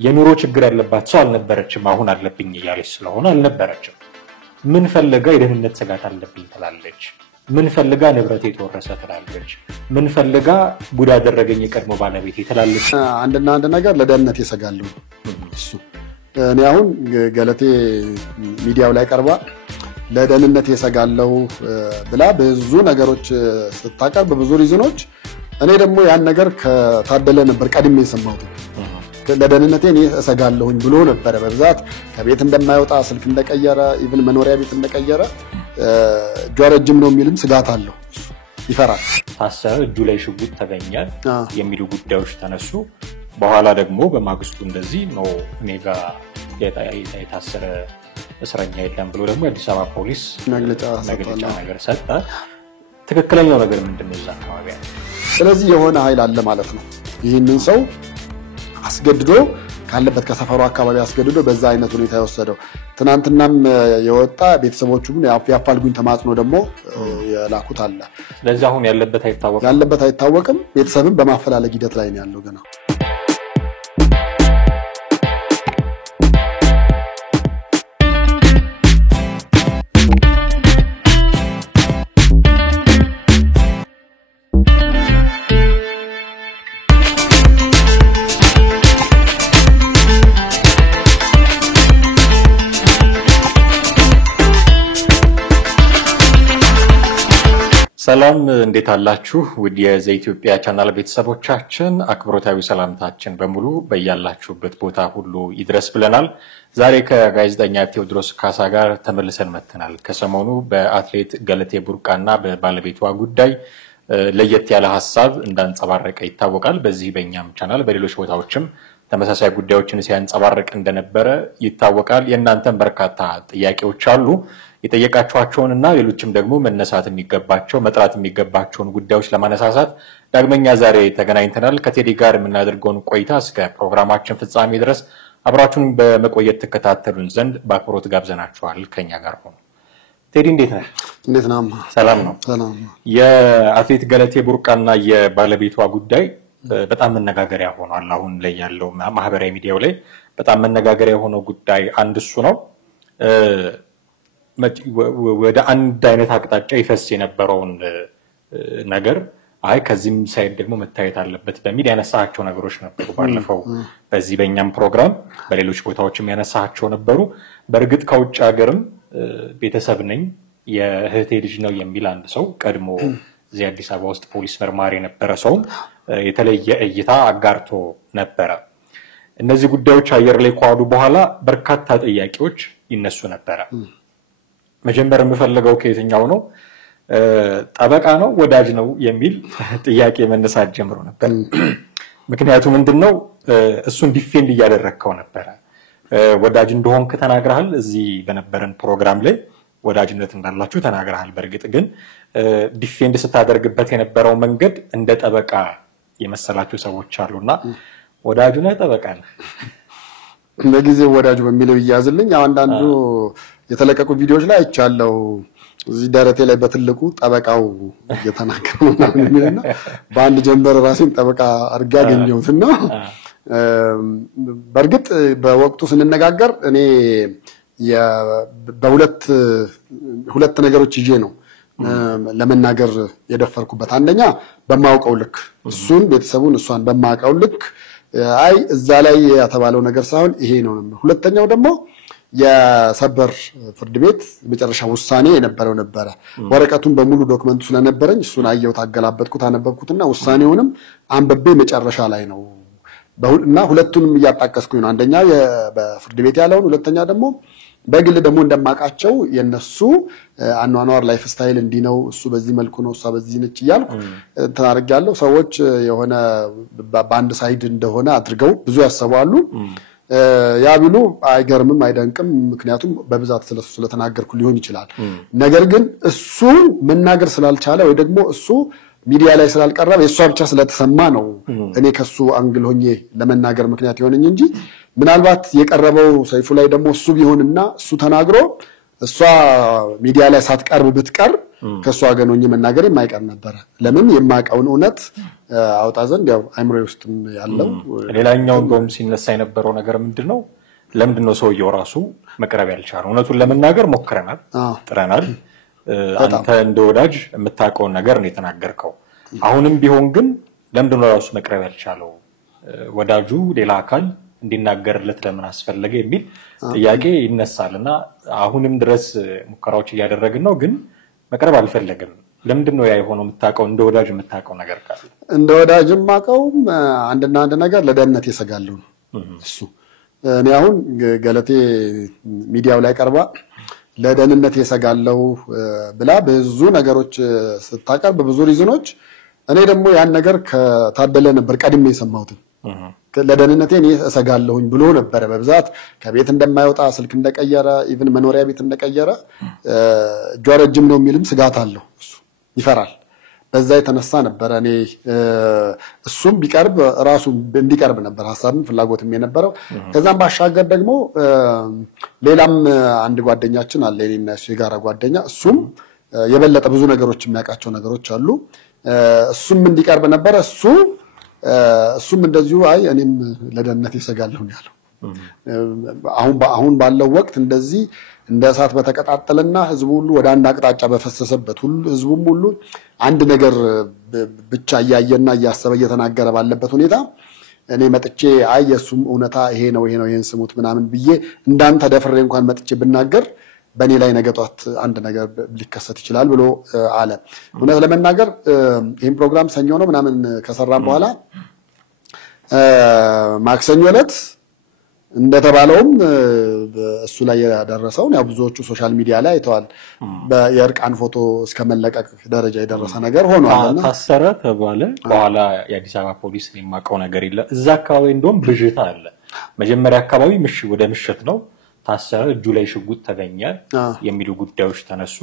የኑሮ ችግር ያለባት ሰው አልነበረችም አሁን አለብኝ እያለች ስለሆነ አልነበረችም ምን ፈልጋ የደህንነት ስጋት አለብኝ ትላለች ምን ፈልጋ ንብረት የተወረሰ ትላለች ምን ፈልጋ ጉዳ ያደረገኝ የቀድሞ ባለቤት ትላለች አንድና አንድ ነገር ለደህንነት ይሰጋሉ እሱ እኔ አሁን ገለቴ ሚዲያው ላይ ቀርባ ለደህንነት ይሰጋለው ብላ ብዙ ነገሮች ስታቀርብ ብዙ ሪዝኖች እኔ ደግሞ ያን ነገር ከታደለ ነበር ቀድሜ የሰማሁት ለደህንነቴ እኔ እሰጋለሁኝ ብሎ ነበር በብዛት ከቤት እንደማይወጣ ስልክ እንደቀየረ ኢቭን መኖሪያ ቤት እንደቀየረ ጆረጅም ነው የሚልም ስጋት አለው ይፈራል ታሰረ እጁ ላይ ሽጉጥ ተገኘ የሚሉ ጉዳዮች ተነሱ በኋላ ደግሞ በማግስቱ እንደዚህ ነው ኔጋ የታሰረ እስረኛ የለም ብሎ ደግሞ የአዲስ አበባ ፖሊስ መግለጫ ነገር ሰጠ ትክክለኛው ነገር ምንድነው እዛ አካባቢ ስለዚህ የሆነ ኃይል አለ ማለት ነው ይህንን ሰው አስገድዶ ካለበት ከሰፈሩ አካባቢ አስገድዶ በዛ አይነት ሁኔታ ያወሰደው ትናንትናም የወጣ ቤተሰቦቹም ያፋልጉኝ ተማጽኖ ደግሞ የላኩት አለ ስለዚህ አሁን ያለበት አይታወቅም ቤተሰብም በማፈላለግ ሂደት ላይ ነው ያለው ገና ሰላም እንዴት አላችሁ ውድ የዘኢትዮጵያ ቻናል ቤተሰቦቻችን አክብሮታዊ ሰላምታችን በሙሉ በእያላችሁበት ቦታ ሁሉ ይድረስ ብለናል ዛሬ ከጋዜጠኛ ቴዎድሮስ ካሳ ጋር ተመልሰን መጥተናል ከሰሞኑ በአትሌት ገለቴ ቡርቃና በባለቤቷ ጉዳይ ለየት ያለ ሐሳብ እንዳንጸባረቀ ይታወቃል በዚህ በእኛም ቻናል በሌሎች ቦታዎችም ተመሳሳይ ጉዳዮችን ሲያንጸባረቅ እንደነበረ ይታወቃል የእናንተም በርካታ ጥያቄዎች አሉ የጠየቃችኋቸውንና ሌሎችም ደግሞ መነሳት የሚገባቸው መጥራት የሚገባቸውን ጉዳዮች ለማነሳሳት ዳግመኛ ዛሬ ተገናኝተናል ከቴዲ ጋር የምናደርገውን ቆይታ እስከ ፕሮግራማችን ፍጻሜ ድረስ አብራችሁን በመቆየት ተከታተሉን ዘንድ በአክብሮት ጋብዘናችኋል ከኛ ጋር ሆኖ ቴዲ እንዴት ነህ ሰላም ነው የአትሌት ገለቴ ቡርቃና የባለቤቷ ጉዳይ በጣም መነጋገሪያ ሆኗል አሁን ላይ ያለው ማህበራዊ ሚዲያው ላይ በጣም መነጋገሪያ ሆኖ ጉዳይ አንድ እሱ ነው ወደ አንድ አይነት አቅጣጫ ይፈስ የነበረውን ነገር አይ ከዚህም ሳይድ ደግሞ መታየት አለበት በሚል ያነሳቸው ነገሮች ነበሩ ባለፈው በዚህ በእኛም ፕሮግራም በሌሎች ቦታዎችም ያነሳቸው ነበሩ በርግጥ ከውጭ ሀገርም ቤተሰብ ነኝ የእህቴ ልጅ ነው የሚል አንድ ሰው ቀድሞ እዚህ አዲስ አበባ ውስጥ ፖሊስ መርማሪ የነበረ ሰው የተለየ እይታ አጋርቶ ነበረ እነዚህ ጉዳዮች አየር ላይ ከዋሉ በኋላ በርካታ ጥያቄዎች ይነሱ ነበረ መጀመሪያ የምፈልገው ከየትኛው ነው ጠበቃ ነው ወዳጅ ነው የሚል ጥያቄ መነሳት ጀምሮ ነበር ምክንያቱም ምንድነው እሱን ዲፌንድ እያደረከው ነበር ወዳጅ እንደሆንክ ተናግረሃል እዚህ በነበረን ፕሮግራም ላይ ወዳጅነት እንዳላችሁ ተናግረሃል በርግጥ ግን ዲፌንድ ስታደርግበት የነበረው መንገድ እንደ ጠበቃ የመሰላችሁ ሰዎች አሉና ወዳጁ ነው ጠበቃ ነው ለጊዜው ወዳጁ በሚለው ይያዝልኝ አንዳንዱ የተለቀቁ ቪዲዮዎች ላይ አይቻለው እዚህ ዳረቴ ላይ በትልቁ ጠበቃው እየተናገሩ ነው የሚልና በአንድ ጀንበር ራሴን ጠበቃ አርጋ ገኘሁትና በርግጥ በወቅቱ ስንነጋገር እኔ በሁለት ነገሮች ይዤ ነው ለመናገር የደፈርኩበት አንደኛ በማውቀው ልክ እሱን ቤተሰቡን እሷን በማውቀው ልክ አይ እዛ ላይ ያተባለው ነገር ሳይሆን ይሄ ነው ሁለተኛው ደግሞ የሰበር ፍርድ ቤት መጨረሻ ውሳኔ የነበረው ነበር ወረቀቱን በሙሉ ዶክመንቱ ስለነበረኝ እሱን አየው ታገላበጥኩት አነበብኩትና ውሳኔውንም አንበቤ መጨረሻ ላይ ነው እና ሁለቱንም ያጣቀስኩኝ ነው አንደኛ በፍርድ ቤት ያለውን ሁለተኛ ደግሞ በግል ደግሞ እንደማቃቸው የነሱ አኗኗር ላይፍ ስታይል እንዲነው እሱ በዚህ መልኩ ነው እሷ በዚህ ነች ይያልኩ ተናርግ ያለው ሰዎች የሆነ ባንድ ሳይድ እንደሆነ አድርገው ብዙ ያሰባሉ ያ ቢሉ አይገርምም አይደንቅም ምክንያቱም በብዛት ስለሱ ስለተናገርኩ ሊሆን ይችላል ነገር ግን እሱ መናገር ስላልቻለ ወይ ደግሞ እሱ ሚዲያ ላይ ስላልቀረበ የሷ ብቻ ስለተሰማ ነው እኔ ከሱ አንግል ሆኜ ለመናገር ምክንያት ይሆነኝ እንጂ ምናልባት የቀረበው ሰይፉ ላይ ደግሞ እሱ ቢሆንና እሱ ተናግሮ እሷ ሚዲያ ላይ ሳትቀርብ ብትቀር ከሷ ወገን ሆኜ መናገር የማይቀር ነበር። ለምን የማውቀውን እውነት አውጣ ዘንድ ያው አይምሮዬ ውስጥም ያለው ሌላኛው እንደውም ሲነሳ የነበረው ነገር ምንድነው ለምንድነው ሰውየው ራሱ መቅረብ ያልቻለው? እውነቱን ለመናገር ሞክረናል፣ ጥረናል። አንተ እንደ ወዳጅ የምታውቀው ነገር ነው የተናገርከው። አሁንም ቢሆን ግን ለምንድነው ራሱ መቅረብ ያልቻለው? ወዳጁ ሌላ አካል እንዲናገርለት ለምን አስፈለገ የሚል ጥያቄ ይነሳልና አሁንም ድረስ ሙከራዎች እያደረግን ነው፣ ግን መቅረብ አልፈለገም። ለምንድነው ያ የሆነው? የምታውቀው እንደ ወዳጅ የምታውቀው ነገር ካለ? እንደ ወዳጅ የማውቀው አንድና አንድ ነገር ለደህንነት የሰጋለሁ ነው እሱ። እኔ አሁን ገለቴ ሚዲያው ላይ ቀርባ ለደህንነት የሰጋለሁ ብላ ብዙ ነገሮች ስታቀርብ ብዙ ሪዝኖች፣ እኔ ደግሞ ያን ነገር ከታደለ ነበር ቀድሜ የሰማሁት። ለደህንነቴ እኔ እሰጋለሁኝ ብሎ ነበር በብዛት ከቤት እንደማይወጣ ስልክ እንደቀየረ ኢቭን መኖሪያ ቤት እንደቀየረ እጇ ረጅም ነው የሚልም ስጋት አለው እሱ ይፈራል። በዛ የተነሳ ነበር እኔ እሱም ቢቀርብ ራሱ እንዲቀርብ ነበር ሐሳብም ፍላጎትም የነበረው። ከዛም ባሻገር ደግሞ ሌላም አንድ ጓደኛችን አለ የኔና እሱ የጋራ ጓደኛ፣ እሱም የበለጠ ብዙ ነገሮች የሚያውቃቸው ነገሮች አሉ። እሱም እንዲቀርብ ነበር። እሱም እንደዚሁ አይ እኔም ለደህንነት ይሰጋለሁ ያለው። አሁን ባለው ወቅት እንደዚህ እንደ እሳት በተቀጣጠለና ህዝቡ ሁሉ ወደ አንድ አቅጣጫ በፈሰሰበት ሁሉ ህዝቡም ሁሉ አንድ ነገር ብቻ እያየና እያሰበ እየተናገረ ባለበት ሁኔታ እኔ መጥቼ አይ የሱም እውነታ ይሄ ነው ይሄን ስሙት ምናምን ብዬ እንዳንተ ደፍሬ እንኳን መጥቼ ብናገር በእኔ ላይ ነገ ጧት አንድ ነገር ሊከሰት ይችላል ብሎ አለ። እውነት ለመናገር ይሄን ፕሮግራም ሰኞ ነው ምናምን ከሰራን በኋላ ማክሰኞ ዕለት እንደተባለውም እሱ ላይ ያደረሰው ያው ብዙዎቹ ሶሻል ሚዲያ ላይ አይተዋል። የእርቃን ፎቶ እስከመለቀቅ ደረጃ የደረሰ ነገር ሆኗልና ታሰረ ተባለ። በኋላ የአዲስ አበባ ፖሊስ የማውቀው ነገር የለም። እዛ አካባቢ እንደውም ብዥታ አለ። መጀመሪያ አካባቢ ወደ ምሽት ነው ታሰረ፣ እጁ ላይ ሽጉጥ ተገኘ የሚሉ ጉዳዮች ተነሱ።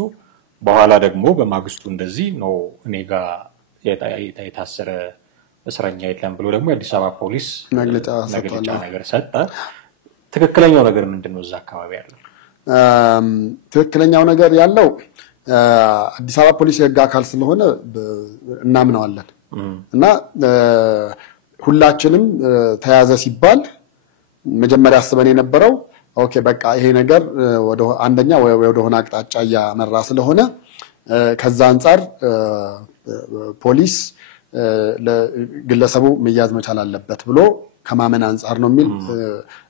በኋላ ደግሞ በማግስቱ እንደዚህ ነው እኔ ጋር የታሰረ እስረኛ የለም ብሎ ደግሞ የአዲስ አበባ ፖሊስ መግለጫ ነገር ሰጠ። ትክክለኛው ነገር ምንድነው? እዛ አካባቢ ያለው ትክክለኛው ነገር ያለው አዲስ አበባ ፖሊስ የህግ አካል ስለሆነ እናምነዋለን እና ሁላችንም ተያዘ ሲባል መጀመሪያ አስበን የነበረው ኦኬ በቃ ይሄ ነገር ወደ አንደኛ ወደ ሆነ አቅጣጫ ያመራ ስለሆነ ከዛ አንፃር ፖሊስ ለግለሰቡ መያዝ መቻል አለበት ብሎ ከማመን አንፃር ነው የሚል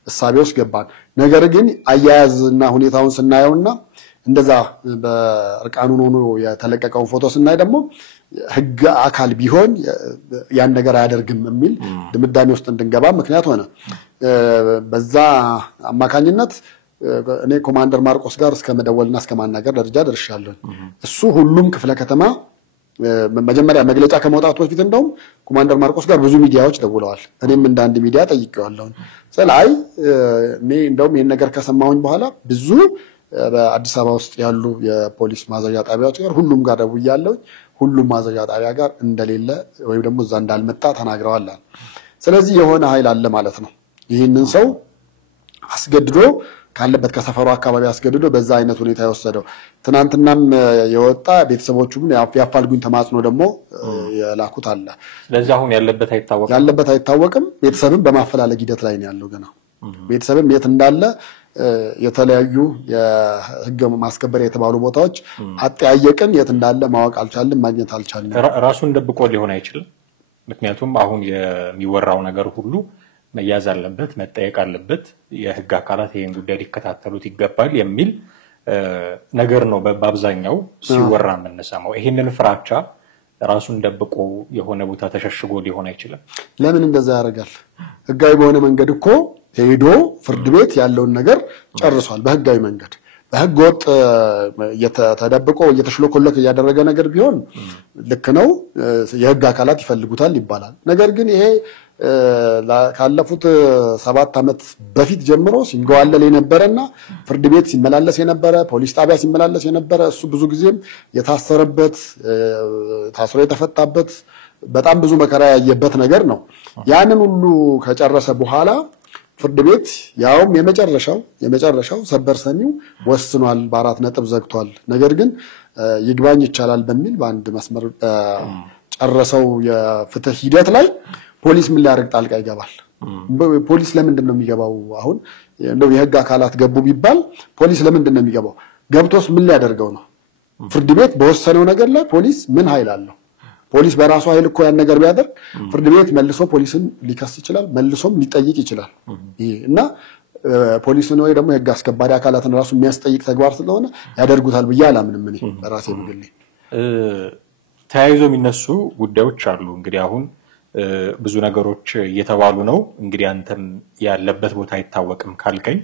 እሳቤ ውስጥ ገባን። ነገር ግን አያያዝና ሁኔታውን ስናየውና እንደዛ በእርቃኑን ሆኖ የተለቀቀውን ፎቶ ስናይ ደግሞ ህግ አካል ቢሆን ያን ነገር አያደርግም የሚል ድምዳሜ ውስጥ እንድንገባ ምክንያት ሆነ። በዛ አማካኝነት እኔ ኮማንደር ማርቆስ ጋር እስከ መደወልና እስከ ማናገር ደረጃ ደርሻለሁ። እሱ ሁሉም ክፍለ ከተማ መጀመሪያ መግለጫ ከመውጣቱ በፊት እንደውም ኮማንደር ማርቆስ ጋር ብዙ ሚዲያዎች ደውለዋል። እኔም እንደ አንድ ሚዲያ ጠይቄዋለሁ። ስለዚህ እኔ እንደውም ይሄን ነገር ከሰማሁኝ በኋላ ብዙ በአዲስ አበባ ውስጥ ያሉ የፖሊስ ማዘዣ ጣቢያዎች ጋር ሁሉም ጋር ደውያለሁ። ሁሉም ማዘዣ ጣቢያ ጋር እንደሌለ ወይም ደግሞ እዛ እንዳልመጣ ተናግረዋል። ስለዚህ የሆነ ኃይል አለ ማለት ነው። ይህንን ሰው አስገድዶ ካለበት ከሰፈሩ አካባቢ አስገድዶ በዛ አይነት ሁኔታ የወሰደው። ትናንትናም የወጣ ቤተሰቦቹም ያፋልጉኝ ተማጽኖ ደግሞ የላኩት አለ። ስለዚህ አሁን ያለበት አይታወቅም። ቤተሰብም በማፈላለግ ሂደት ላይ ነው ያለው። ገና ቤተሰብም የት እንዳለ የተለያዩ የህግ ማስከበሪያ የተባሉ ቦታዎች አጠያየቅን፣ የት እንዳለ ማወቅ አልቻልንም፣ ማግኘት አልቻልንም። ራሱን ደብቆ ሊሆን አይችልም። ምክንያቱም አሁን የሚወራው ነገር ሁሉ መያዝ አለበት፣ መጠየቅ አለበት፣ የህግ አካላት ይሄን ጉዳይ ሊከታተሉት ይገባል የሚል ነገር ነው በአብዛኛው ሲወራ የምንሰማው። ይሄንን ፍራቻ ራሱን ደብቆ የሆነ ቦታ ተሸሽጎ ሊሆን አይችልም። ለምን እንደዛ ያደርጋል? ህጋዊ በሆነ መንገድ እኮ ሄዶ ፍርድ ቤት ያለውን ነገር ጨርሷል። በህጋዊ መንገድ በህገ ወጥ ተደብቆ እየተሽሎኮለከ ያደረገ ነገር ቢሆን ልክ ነው፣ የህግ አካላት ይፈልጉታል ይባላል። ነገር ግን ይሄ ካለፉት 7 ዓመት በፊት ጀምሮ ሲንገዋለል የነበረና ፍርድ ቤት ሲመላለስ የነበረ ፖሊስ ጣቢያ ሲመላለስ የነበረ እሱ ብዙ ጊዜም የታሰረበት ታስሮ የተፈታበት በጣም ብዙ መከራ ያየበት ነገር ነው። ያንን ሁሉ ከጨረሰ በኋላ ፍርድ ቤት ያውም የመጨረሻው ሰበር ሰሚው ወስኗል በ4 ነጥብ ዘግቷል ነገር ግን ይግባኝ ይቻላል በሚል በአንድ መስመር ጨረሰው የፍትህ ሂደት ላይ ፖሊስ ምን ሊያደርግ ጣልቃ ይገባል ፖሊስ ለምንድን ነው የሚገባው አሁን እንደው የህግ አካላት ገቡ ቢባል ፖሊስ ለምንድን ነው የሚገባው ገብቶስ ምን ሊያደርገው ነው ፍርድ ቤት በወሰነው ነገር ላይ ፖሊስ ምን ኃይል አለው ፖሊስ በራሱ ኃይል እኮ ያን ነገር ቢያደርግ ፍርድ ቤት መልሶ ፖሊስን ሊከስ ይችላል መልሶም ሊጠይቅ ይችላል እና ፖሊስን ወይ ደግሞ የህግ አስከባሪ አካላትን ራሱ የሚያስጠይቅ ተግባር ስለሆነ ያደርጉታል ብዬ አላምንም እኔ በራሴ በግሌ ተያይዞ የሚነሱ ጉዳዮች አሉ እንግዲህ አሁን ብዙ ነገሮች እየተባሉ ነው እንግዲህ አንተም ያለበት ቦታ አይታወቅም ካልከኝ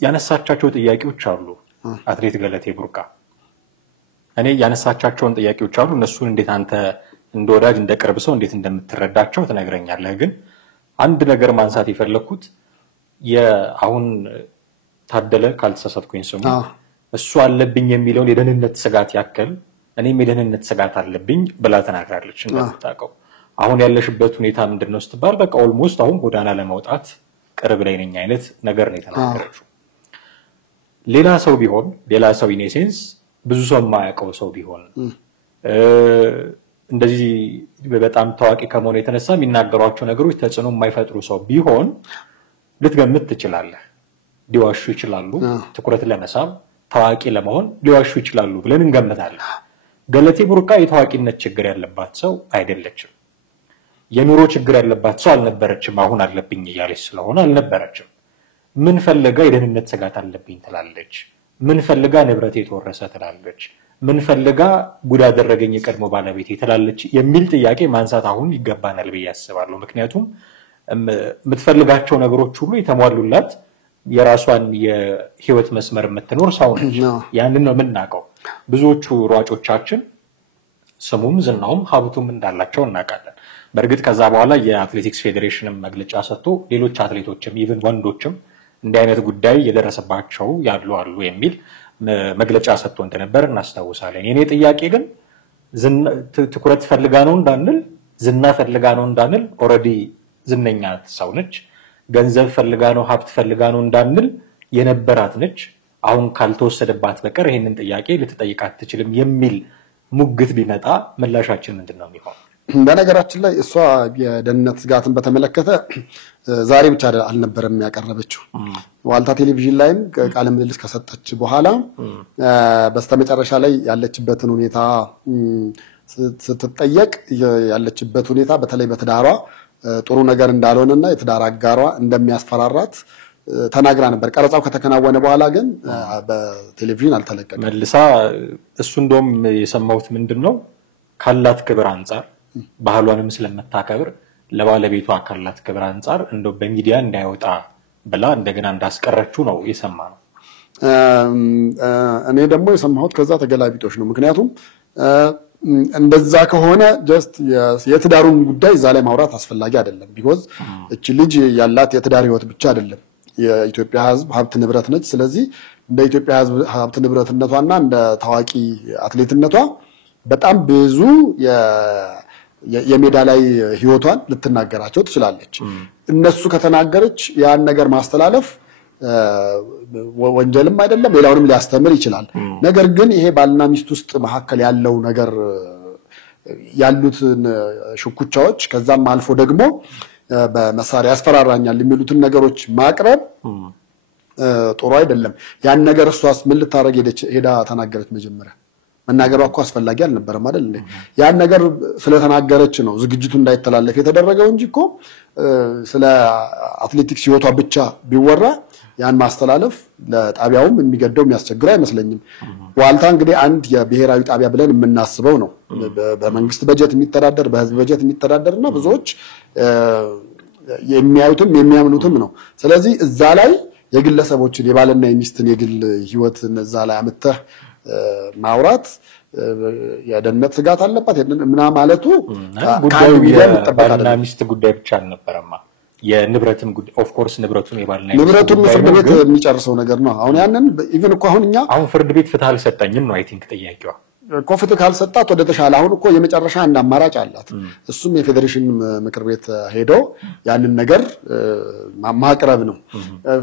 ያነሳቻቸው ጥያቄዎች አሉ አትሌት ገለቴ ቡርቃ እኔ ያነሳቻቸውን ጥያቄዎች አሉ እነሱን እንዴት አንተ እንደወዳጅ እንደቅርብ ሰው እንዴት እንደምትረዳቸው ተነግረኛለህ ግን አንድ ነገር ማንሳት ይፈልኩት የአሁን ታደለ ካልተሳሳትኩኝ ስሙ እሱ አለብኝ የሚለውን የደህንነት ስጋት ያከል እኔም የደህንነት ስጋት አለብኝ ብላ ተናግራለች እንደምታውቀው አሁን ያለሽበት ሁኔታ ምንድነው ስትባል በቃ ኦልሞስት አሁን ጎዳና ለማውጣት ቅርብ ላይ ነኝ አይነት ነገር ነው የተናገረችው ሌላ ሰው ቢሆን ሌላ ሰው ኢኔሴንስ ብዙ ሰው የማያውቀው ሰው ቢሆን እንደዚህ በጣም ታዋቂ ከመሆኑ የተነሳ የሚናገሯቸው ነገሮች ተጽዕኖ የማይፈጥሩ ሰው ቢሆን ልትገምት ትችላለህ ሊዋሹ ይችላሉ ትኩረት ለመሳብ ታዋቂ ለመሆን ሊዋሹ ይችላሉ ብለን እንገምታለን ገለቴ ቡርቃ የታዋቂነት ችግር ያለባት ሰው አይደለችም የኑሮ ችግር ያለባት ሰው አልነበረችም አሁን አለብኝ እያለች ስለሆነ አልነበረችም ምን ፈልጋ የደህንነት ስጋት አለብኝ ትላለች ምን ፈልጋ ንብረት የተወረሰ ትላለች ምን ፈልጋ ጉዳ አደረገኝ የቀድሞ ባለቤት ትላለች የሚል ጥያቄ ማንሳት አሁን ይገባናል ብዬ አስባለሁ ምክንያቱም የምትፈልጋቸው ነገሮች ሁሉ የተሟሉላት የራሷን የህይወት መስመር የምትኖር ሰው ነች ያንን ነው የምናውቀው ብዙዎቹ ሯጮቻችን ስሙም ዝናውም ሀብቱም እንዳላቸው እናውቃለን በእርግጥ ከዛ በኋላ የአትሌቲክስ ፌዴሬሽንም መግለጫ ሰጥቶ ሌሎች አትሌቶችም ኢቭን ወንዶችም እንዲህ አይነት ጉዳይ የደረሰባቸው ያሉ አሉ የሚል መግለጫ ሰጥቶ እንደነበር እናስታውሳለን የኔ ጥያቄ ግን ትኩረት ፈልጋ ነው እንዳንል ዝና ፈልጋ ነው እንዳንል ኦሬዲ ዝነኛ ሰው ነች ገንዘብ ፈልጋ ነው ሀብት ፈልጋ ነው እንዳንል የነበራት ነች አሁን ካልተወሰደባት በቀር ይሄንን ጥያቄ ልትጠይቃት ትችልም የሚል ሙግት ቢመጣ ምላሻችን ምንድነው የሚሆነው በነገራችን ላይ እሷ የደህንነት ስጋትን በተመለከተ ዛሬ ብቻ አልነበረም ያቀረበችው ዋልታ ቴሌቪዥን ላይም ቃለ ምልልስ ከሰጠች በኋላ በስተመጨረሻ ላይ ያለችበትን ሁኔታ ስትጠየቅ ያለችበት ሁኔታ በተለይ በትዳሯ ጥሩ ነገር እንዳልሆነና የትዳር አጋሯ እንደሚያስፈራራት ተናግራ ነበር ቀረጻው ከተከናወነ በኋላ ግን በቴሌቪዥን አልተለቀቀም መልሳ እሱ እንደውም የሰማሁት ምንድነው ካላት ክብር አንፃር ባህሏንም ስለምታከብር ለባለቤቷ ካላት ክብር አንፃር እንደው በሚዲያ እንዳይወጣ ብላ እንደገና እንዳስቀረችው ነው የሰማነው እኔ ደግሞ የሰማሁት ከዛ ተገላቢጦሽ ነው ምክንያቱም እንደዛ ከሆነ ጀስት የትዳሩን ጉዳይ እዛ ላይ ማውራት አስፈላጊ አይደለም ቢኮዝ እቺ ልጅ ያላት የትዳር ህይወት ብቻ አይደለም የኢትዮጵያ ህዝብ ሀብት ንብረት ነች ስለዚህ እንደ ኢትዮጵያ ህዝብ ሀብት ንብረትነቷና እንደ ታዋቂ አትሌትነቷ በጣም ብዙ የሜዳ ላይ ህይወቷን ልትናገራቸው ትችላለች እነሱ ከተናገረች ያን ነገር ማስተላለፍ ወንጀልም አይደለም ሌላውንም ሊያስተምር ይችላል ነገር ግን ይሄ ባልና ሚስት ውስጥ መሐከል ያለው ነገር ያሉት ሽኩቻዎች ከዛም አልፎ ደግሞ በመሳሪያ ያስፈራራኛል የሚሉትን ነገሮች ማቅረብ ጥሩ አይደለም ያን ነገር እሷስ ምን ልታረግ ሄዳ ተናገረች መጀመሪያ መናገሯ እኮ አስፈላጊ አልነበረም አይደል ያን ነገር ስለተናገረች ነው ዝግጅቱ እንዳይተላለፍ የተደረገው እንጂ እኮ ስለ አትሌቲክስ ህይወቷ ብቻ ቢወራ ያን ማስተላለፍ ለጣቢያውም የሚገደው የሚያስቸግር አይመስለኝም ዋልታ እንግዲህ አንድ የብሔራዊ ጣቢያ ብለን የምናስበው ነው በመንግስት በጀት የሚተዳደር በህዝብ በጀት የሚተዳደርና ብዙዎች የሚያዩትም የሚያምኑትም ነው ስለዚህ እዛ ላይ የግለሰቦችን የባልና የሚስትን የግል ህይወት እዛ ላይ አመጣህ ማውራት የደህንነት ስጋት አለባት ምና ማለቱ ጉዳዩ የባልና ሚስት ጉዳይ ብቻ አልነበረማ የንብረትም ጉዳይ ኦፍ ኮርስ ንብረቱን የባልና ንብረቱን ፍርድ ቤት የሚጨርሰው ነገር ነው አሁን ያንን ኢቭን እኮ አሁን ፍርድ ቤት ፍትህ አልሰጠኝም ነው አይ ቲንክ ጥያቄዋ ኮፍት ካልሰጣት ወደ ተሻለ አሁን እኮ የመጨረሻ አንድ አማራጭ አላት እሱም የፌዴሬሽን ምክር ቤት ሄዶ ያንን ነገር ማቅረብ ነው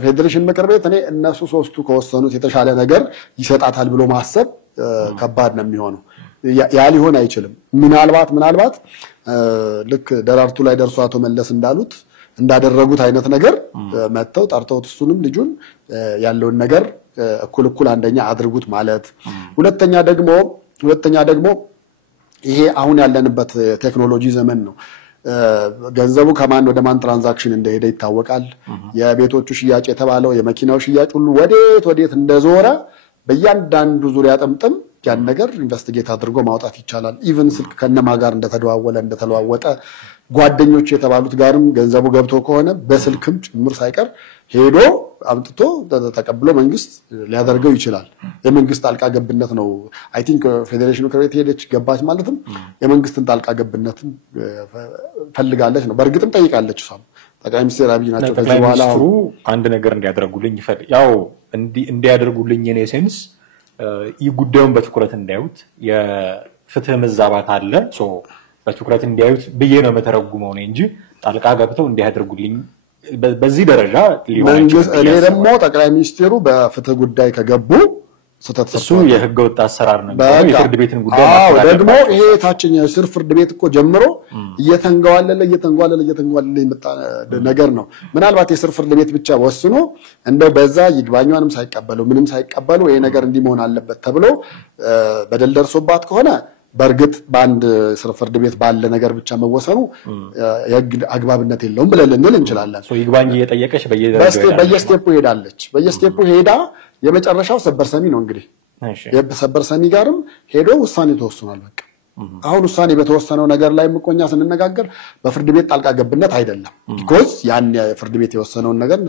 ፌዴሬሽን ምክር ቤት እኔ እነሱ ሶስቱ ከወሰኑት የተሻለ ነገር ይሰጣታል ብሎ ማሰብ ከባድ ነው የሚሆነው ያ ሊሆን አይችልም ምናልባት ልክ ደራርቱ ላይ ደርሶ አቶ መለስ እንዳሉት እንዳደረጉት አይነት ነገር መተው ጠርተውት እሱንም ልጁን ያለውን ነገር እኩል አንደኛ አድርጉት ማለት ሁለተኛ ደግሞ ይሄ አሁን ያለንበት ቴክኖሎጂ ዘመን ነው ገንዘቡ ከማን ወደ ማን ትራንዛክሽን እንደሄደ ይታወቃል የቤቶቹ ሽያጭ የተባለው የመኪናው ሽያጭ ሁሉ ወዴት እንደዞረ በእያንዳንዱ ዙሪያ ጥምጥም ያን ነገር ኢንቨስቲጌት አድርጎ ማውጣት ይቻላል ኢቭን ስልክ ከነማ ጋር እንደተለዋወጠ ጓደኞች የተባሉት ጋርም ገንዘቡ ገብቶ ከሆነ በስልክም ጭምር ሳይቀር ሄዶ አምጥቶ ተቀብሎ መንግስት ሊያደርገው ይችላል የመንግስት ጣልቃ ገብነት ነው አይ ቲንክ ፌዴሬሽኑ ክሬት ሄደች ገባች ማለትም የመንግስትን ጣልቃ ገብነትን ፈልጋለች ነው በርግጥም ጠይቃለች እሷም ጠቅላይ ሚኒስትር አብይ ናቸው ከዚህ በኋላ አንድ ነገር እንዲያደርጉልኝ ያው እንዲያደርጉልኝ የኔ ሴንስ ይጉዳዩን በትኩረት እንዳዩት የፍትህ መዛባት አለ ሶ በትኩረት እንዲያዩት በየ ነው መተረጉመው ነው እንጂ ጣልቃ ገብተው እንዲያደርጉልኝ በዚህ ደረጃ መንግስት እኔ ደግሞ ጠቅላይ ሚኒስትሩ በፍትህ ጉዳይ ከገቡ እሱ የህገ ወጥ አሰራር ነው የፍርድ ቤትን ጉዳይ ማስተዳደር ደግሞ ይሄ ታችኛው ስር ፍርድ ቤት እኮ ጀምሮ እየተንጓለለ የመጣ ነገር ነው ምናልባት የስር ፍርድ ቤት ብቻ ወስኖ እንደው በዛ ይግባኛንም ሳይቀበሉ ምንም ሳይቀበሉ ይሄ ነገር እንዲመሆን አለበት ተብሎ በደል ደርሶባት ከሆነ በርግጥ በአንድ ስር ፍርድ ቤት ባለ ነገር ብቻ መወሰኑ የህግ አግባብነት የለውም ብለን ልንል እንችላለን ይግባኝ እየጠየቀች በየስቴፑ ሄዳ የመጨረሻው ሰበር ሰሚ ነው እንግዲህ የሰበር ሰሚ ጋርም ሄዶ ውሳኔ ተወስኗል በቃ አሁን ውሳኔ በተወሰነው ነገር ላይ ምቆኛ ስንነጋገር በፍርድ ቤት ጣልቃ ገብነት አይደለም because ያን ፍርድ ቤት የወሰነው ነገር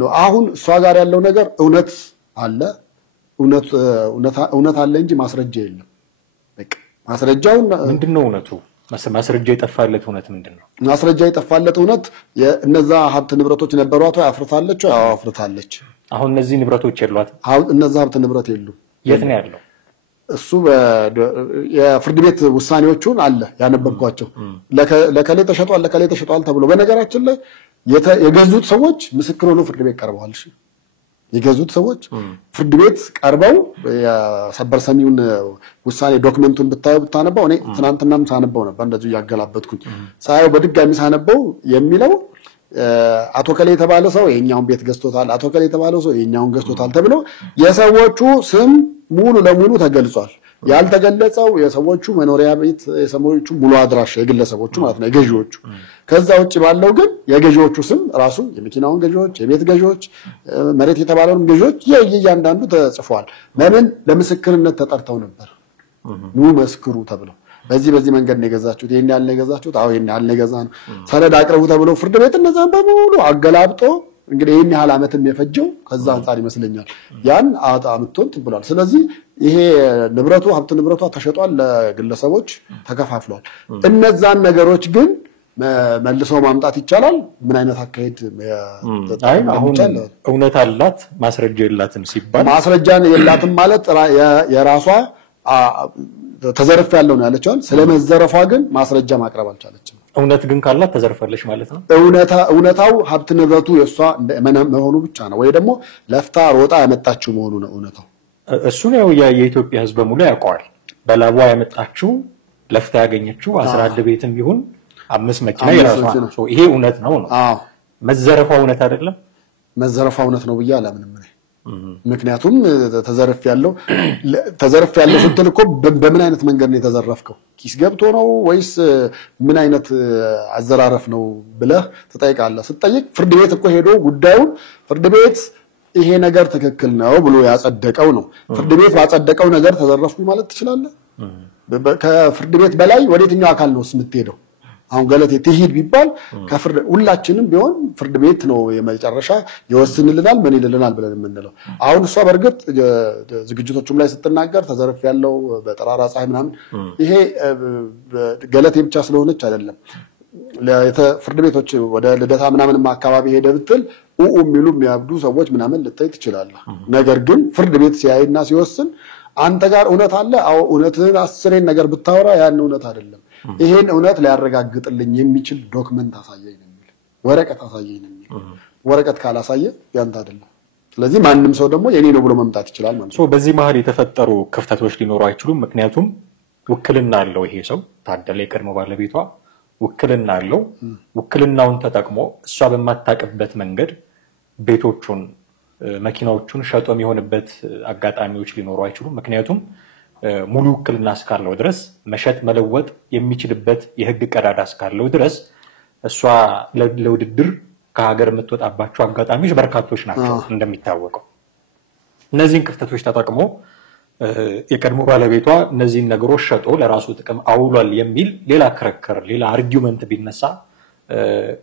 ነው አሁን እሷ ጋር ያለው ነገር እውነት አለ እንጂ ማስረጃ የለም በቃ ማስረጃው ምንድነው እውነቱ ማስረጃ የጠፋለት እውነት ምንድነው ማስረጃ የጠፋለት እውነት የነዛ ሀብት ንብረቶች ነበሯት አፍርታለች አፍርታለች አሁን እነዚህ ንብረቶች የሏት አሁን እነዛ ሀብት ንብረት የሉ የት ነው ያለው እሱ የፍርድ ቤት ውሳኔዎቹን አለ ያነበብኳቸው ለከሌ ተሸጧል ተብሎ በነገራችን ላይ የገዙት ሰዎች ምስክር ሆነው ፍርድ ቤት ቀርበዋል እሺ የገዙት ሰዎች ፍርድ ቤት ቀርበው የሰበር ሰሚውን ውሳኔ ዶክመንቱን ብታነበው እኔ ትናንትናም ሳነበው ነበር እንደዚህ ያገላበጥኩኝ ሳይው በድጋሚ ሳነበው የሚለው አቶ ከሌ የተባለ ሰው የኛውን ቤት ገዝቶታል አቶ ከሌ የተባለ ሰው የኛውን ገዝቶታል ተብሎ የሰዎቹ ስም ሙሉ ለሙሉ ተገልጿል ያልተገለጸው የሰዎቹ መኖሪያ ቤት የሰዎቹ ሙሉ አድራሻ የግለሰቦቹ ማለት ነው የገዢዎቹ ከዛ ውጪ ባለው ግን የገዢዎቹ ስም ራሱ የመኪናውን ገዢዎች የቤት ገዢዎች መሬት የተባለውን ገዢዎች የእያንዳንዱ ተጽፏል ለምን ለምስክርነት ተጠርተው ነበር ነው መስክሩ ተብለው በዚህ መንገድ ነው የገዛችሁት ይሄን ያህል ነው የገዛችሁት አዎ ይሄን ያህል ነው የገዛነው ሰነድ አቅርቡ ተብለው ፍርድ ቤት እነዛን በሙሉ አገላብጦ እንግዲህ ይሄን ያህል አመትም የፈጀው ከዛ አንፃር ይመስለኛል ያን አጣምቶን ትብሏል ስለዚህ ይሄ ንብረቱ ሀብት ንብረቷ ተሸጧል ለግለሰቦች ተከፋፍሏል እነዛን ነገሮች ግን መልሰው ማምጣት ይቻላል ምን አይነት አካሄድ አሁን እውነት አላት ማስረጃ የላትም ሲባል ማስረጃ የላትም ማለት የራሷ ተዘርፍ ያለው ነው ያለችው ስለመዘረፏ ግን ማስረጃ ማቅረብ አልቻለችም እውነት ግን ካላት ተዘርፈለሽ ማለት ነው እውነታው ሀብት ንብረቱ የሷ መሆኑ ብቻ ነው ወይ ደግሞ ለፍታ ሮጣ ያመጣችው መሆኑ ነው እውነታው እሱ ነው የኢትዮጵያ ህዝብ ሙሉ ያውቀዋል በላቧ ያመጣችው ለፍታ ያገኘችው 11 ቤትም ይሁን 5 መኪና የራሷ ነው ይሄ እውነት ነው አዎ መዘረፏ እውነት አይደለም መዘረፏ እውነት ነው ብዬ አላምንም ምክንያቱም ተዘርፍ ያለው ስትል እኮ በምን አይነት መንገድ ነው የተዘረፍከው ኪስ ገብቶ ነው ወይስ ምን አይነት አዘራረፍ ነው ብለህ ትጠይቃለህ ስትጠይቅ ፍርድ ቤት እኮ ሄዶ ጉዳዩን ፍርድ ቤት ይሄ ነገር ትክክል ነው ብሎ ያጸደቀው ነው ፍርድ ቤት ባጸደቀው ነገር ተዘረፍኩ ማለት ትችላለህ ከፍርድ ቤት በላይ ወዴትኛው አካል ነው የምትሄደው አሁን ገለቴ ትሂድ ቢባል ከፍርድ ሁላችንም ቢሆን ፍርድ ቤት ነው የመጨረሻ ይወስንልናል ምን ይልልናል ብለን የምንለው አሁን እሷ በርግጥ ዝግጅቶቹም ላይ ስትናገር ተዘርፍ ያለው በጠራራ ፀሐይ ምናምን ይሄ ገለቴ ብቻ ስለሆነች አይደለም ፍርድ ቤቶች ወደ ልደታ ምናምን አካባቢ ሄደ ብትል የሚሉ የሚያብዱ ሰዎች ምናምን ልታይ ትችላለህ ነገር ግን ፍርድ ቤት ሲያይና ሲወስን አንተ ጋር እውነት አለ አው እውነትን አስሬን ነገር ብታወራ ያን እውነት አይደለም ይሄን እውነት ሊያረጋግጥልኝ የሚችል ዶክመንት አሳየኝ ነው የሚል ወረቀት አሳየኝ ነው የሚል ወረቀት ካላሳየ ያንተ አይደለም ስለዚህ ማንንም ሰው ደግሞ የኔ ነው ብሎ መምጣት ይችላል ማለት ነው በዚህ መሃል የተፈጠሩ ክፍተቶች ሊኖሩ አይችሉም ምክንያቱም ውክልና አለው ይሄ ሰው ታደለ የቀድሞ ባለቤቷ ውክልና አለው ውክልናውን ተጠቅሞ እሷ በማታቀበት መንገድ ቤቶቹን መኪናዎቹን ሸጦ የሚሆንበት አጋጣሚዎች ሊኖሩ አይችሉም ምክንያቱም ሙሉ ውክልና እስካለው ድረስ መሸጥ መለወጥ የሚችልበት የህግ ቀዳዳ እስካለው ድረስ እሷ ለውድድር ከሀገር የምትወጣባቸው አጋጣሚዎች በርካቶች ናቸው እንደሚታወቀው እነዚህን ክፍተቶች ተጠቅሞ የቀድሞ ባለቤቷ እነዚህን ነገሮች ሸጦ ለራሱ ጥቅም አውሏል የሚል ሌላ ክርክር ሌላ አርጊውመንት ቢነሳ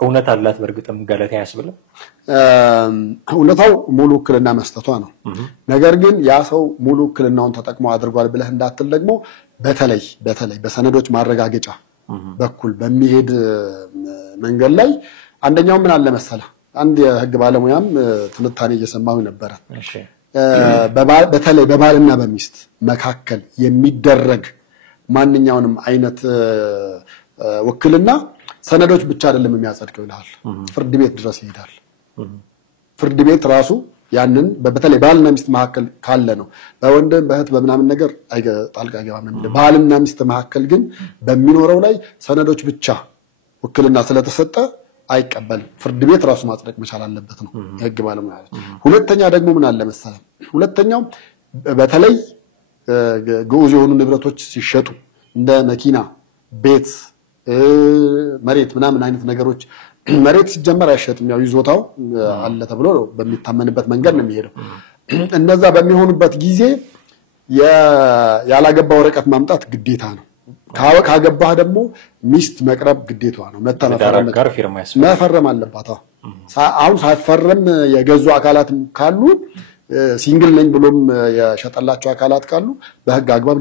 እውነት አላት በርግጥም ገለታ ያስብለ እውነታው ሙሉ ውክልና መስጠቷ ነው ነገር ግን ያ ሰው ሙሉ ውክልናውን ተጠቅሞ አድርጓል ብለህ እንዳትል ደግሞ በተለይ በሰነዶች ማረጋገጫ በኩል በሚሄድ መንገድ ላይ አንደኛው ምን አለ መሰለ አንድ የህግ ባለሙያም ትንታኔ እየሰማሁ ነበር በተለይ በባልና በሚስት መካከል የሚደረግ ማንኛውንም አይነት ውክልና ሰነዶች ብቻ አይደለም የሚያጸድቀው ይላል ፍርድ ቤት ድረስ ይሄዳል ፍርድ ቤት ራሱ ያንን በተለይ ባልና ሚስት መካከል ካለ ነው በወንድም በእህት በመናምን ነገር ጣልቃ ገባም ነው ባልና ሚስት መካከል ግን በሚኖረው ላይ ሰነዶች ብቻ ውክልና ስለተሰጠ አይቀበልም ፍርድ ቤት ራሱ ማጽደቅ መቻል አለበት ነው የህግ ባለሙያ ሁለተኛ ደግሞ ምን አለ መሰለህ ሁለተኛው በተለይ ግዑዝ የሆኑ ንብረቶች ሲሸጡ እንደ መኪና ቤት መሬት ምናምን አይነት ነገሮች መሬት ሲጀመር አይሸጥም ያው ይዞታው አለ ተብሎ በሚታመንበት መንገድ ነው የሚሄደው እነዛ በሚሆኑበት ጊዜ ያላገባ ወረቀት ማምጣት ግዴታ ነው ካገባህ ደግሞ ሚስት መቅረብ ግዴታዋ ነው መፈረም አለባት አሁን ሳይፈረም የገዙ አካላት ካሉ ሲንግል ነኝ ብሎም የሸጠላቸው አካላት ካሉ በህግ አግባብ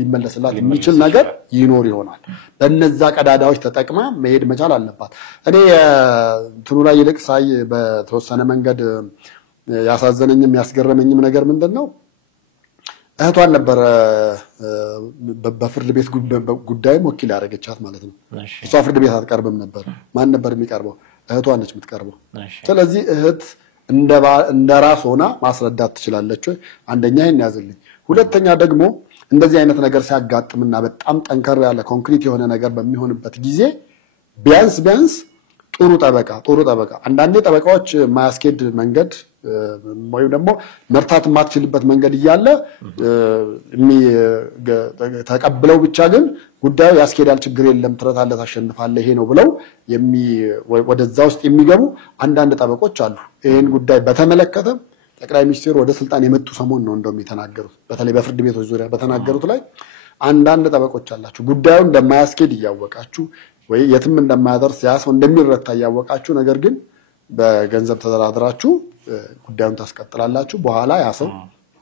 ሊመለስላት የሚችል ነገር ይኖር ይሆናል በእነዛ ቀዳዳዎች ተጠቅማ መሄድ መቻል አለባት እኔ እንትኑ ላይ ይልቅ ሳይ በተወሰነ መንገድ ያሳዘነኝም ያስገረመኝም ነገር ምንድነው እህቷን ነበር በፍርድ ቤት ጉዳይ ወኪል ያደረገቻት ማለት ነው እሷ ፍርድ ቤት አትቀርብም ነበር ማን ነበር የሚቀርበው እህቷ ነች የምትቀርበው ስለዚህ እህት እንደራስ ሆና ማስረዳት ትችላለች አንደኛ ይሄን ያዝልኝ ሁለተኛ ደግሞ እንደዚህ አይነት ነገር ሲያጋጥምና በጣም ጠንከር ያለ ኮንክሪት የሆነ ነገር በሚሆንበት ጊዜ ቢያንስ ጥሩ ጠበቃ አንዳንዴ ጠበቃዎች ማያስኬድ መንገድ ወይም ደግሞ መርታት ማትችልበት መንገድ ይያለ ተቀብለው ብቻ ግን ጉዳዩ ያስኬዳል ችግር የለም ትረታለ ታሸንፋለህ ይሄ ነው ብለው ወደዛ ውስጥ የሚገቡ አንዳንድ ጠበቆች አሉ ይሄን ጉዳይ በተመለከተ ጠቅላይ ሚኒስትሩ ወደ ስልጣን የመጡ ሰሞን ነው እንደውም የተናገሩት በተለይ በፍርድ ቤቶች ዙሪያ በተናገሩት ላይ አንዳንድ ጠበቆች አላችሁ ጉዳዩ እንደማያስኬድ ያወቃችሁ ወይ የትም እንደማያደርስ ያሰው እንደሚረታ ያወቃችሁ ነገር ግን በገንዘብ ተደራድራችሁ ጉዳዩን ታስቀጥላላችሁ በኋላ ያሰው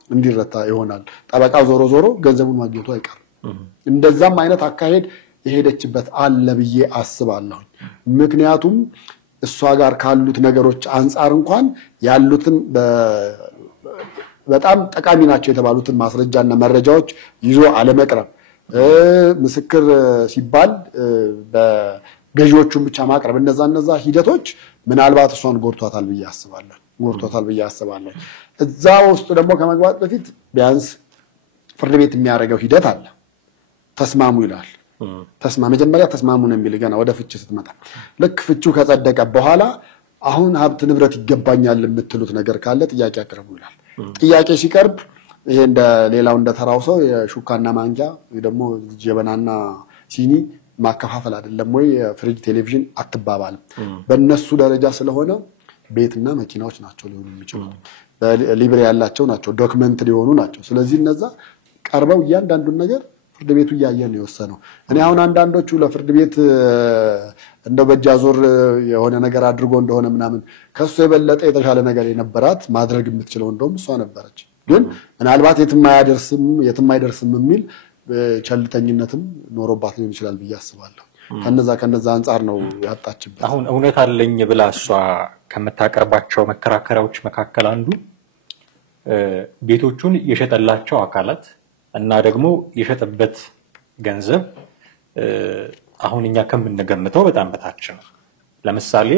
እንዲረታ ይሆናል ጠበቃ ዞሮ ገንዘቡን ማግኘቱ አይቀር እንደዛም አይነት አካሄድ የሄደችበት አለ ብዬ አስባለሁ ምክንያቱም እሷ ጋር ካሉት ነገሮች አንፃር እንኳን ያሉትን በጣም ጠቃሚ ናቸው የተባሉትን ማስረጃና መረጃዎች ይዞ አለመቅረብ ምስክር ሲባል በገዢዎቹን ብቻ ማቅረብ እነዛ ሂደቶች ምናልባት እሷን ጎርቷታል ብዬ አስባለሁ እዛ ውስጥ ደግሞ ከመግባት በፊት ቢያንስ ፍርድ ቤት የሚያደርገው ሂደት አለ ተስማሙ ይላል መጀመሪያ ተስማሙ ነው የሚል ገና ወደ ፍቺ ስትመጣ ልክ ፍቺው ከጸደቀ በኋላ አሁን ሀብት ንብረት ይገባኛል የምትሉት ነገር ካለ ጥያቄ አቅርቡ ይላል ጥያቄ ሲቀርብ ይሄ እንደ ሌላው እንደ ተራው ሰው የሹካና ማንኪያ ወይ ደግሞ ጀበናና ሲኒ ማከፋፈል አይደለም ወይ ፍሪጅ ቴሌቪዥን አትባባልም በእነሱ ደረጃ ስለሆነ ቤትና መኪናዎች ናቸው ሊሆኑ የሚችሉት በሊብሬ ያላቸው ናቸው ዶክመንት ሊሆኑ ናቸው ስለዚህ እነዛ ቀርበው እያንዳንዱን ነገር ፍርድ ቤቱ ያያየን የወሰነው እኔ አሁን አንዳንዶቹ ለፍርድ ቤት እንደው በጃዞር የሆነ ነገር አድርጎ እንደሆነ ምናምን ከሱ የበለጠ የተሻለ ነገር የነበራት ማድረግ የምትችለው እንደውም እሷ ነበረች ግን ምናልባት የትም አይደርስም የሚል ቸልተኝነትም ኖሮባት ሊሆን ይችላል ብዬ አስባለሁ ከነዛ አንፃር ነው ያጣችበት አሁን እውነት አለኝ ብላ እሷ ከመታቀርባቸው መከራከሪያዎች መካከል አንዱ ቤቶቹን የሸጠላቸው አካላት እና ደግሞ የሸጠበት ገንዘብ አሁን እኛ ከምንገምተው በጣም በታች ነው። ለምሳሌ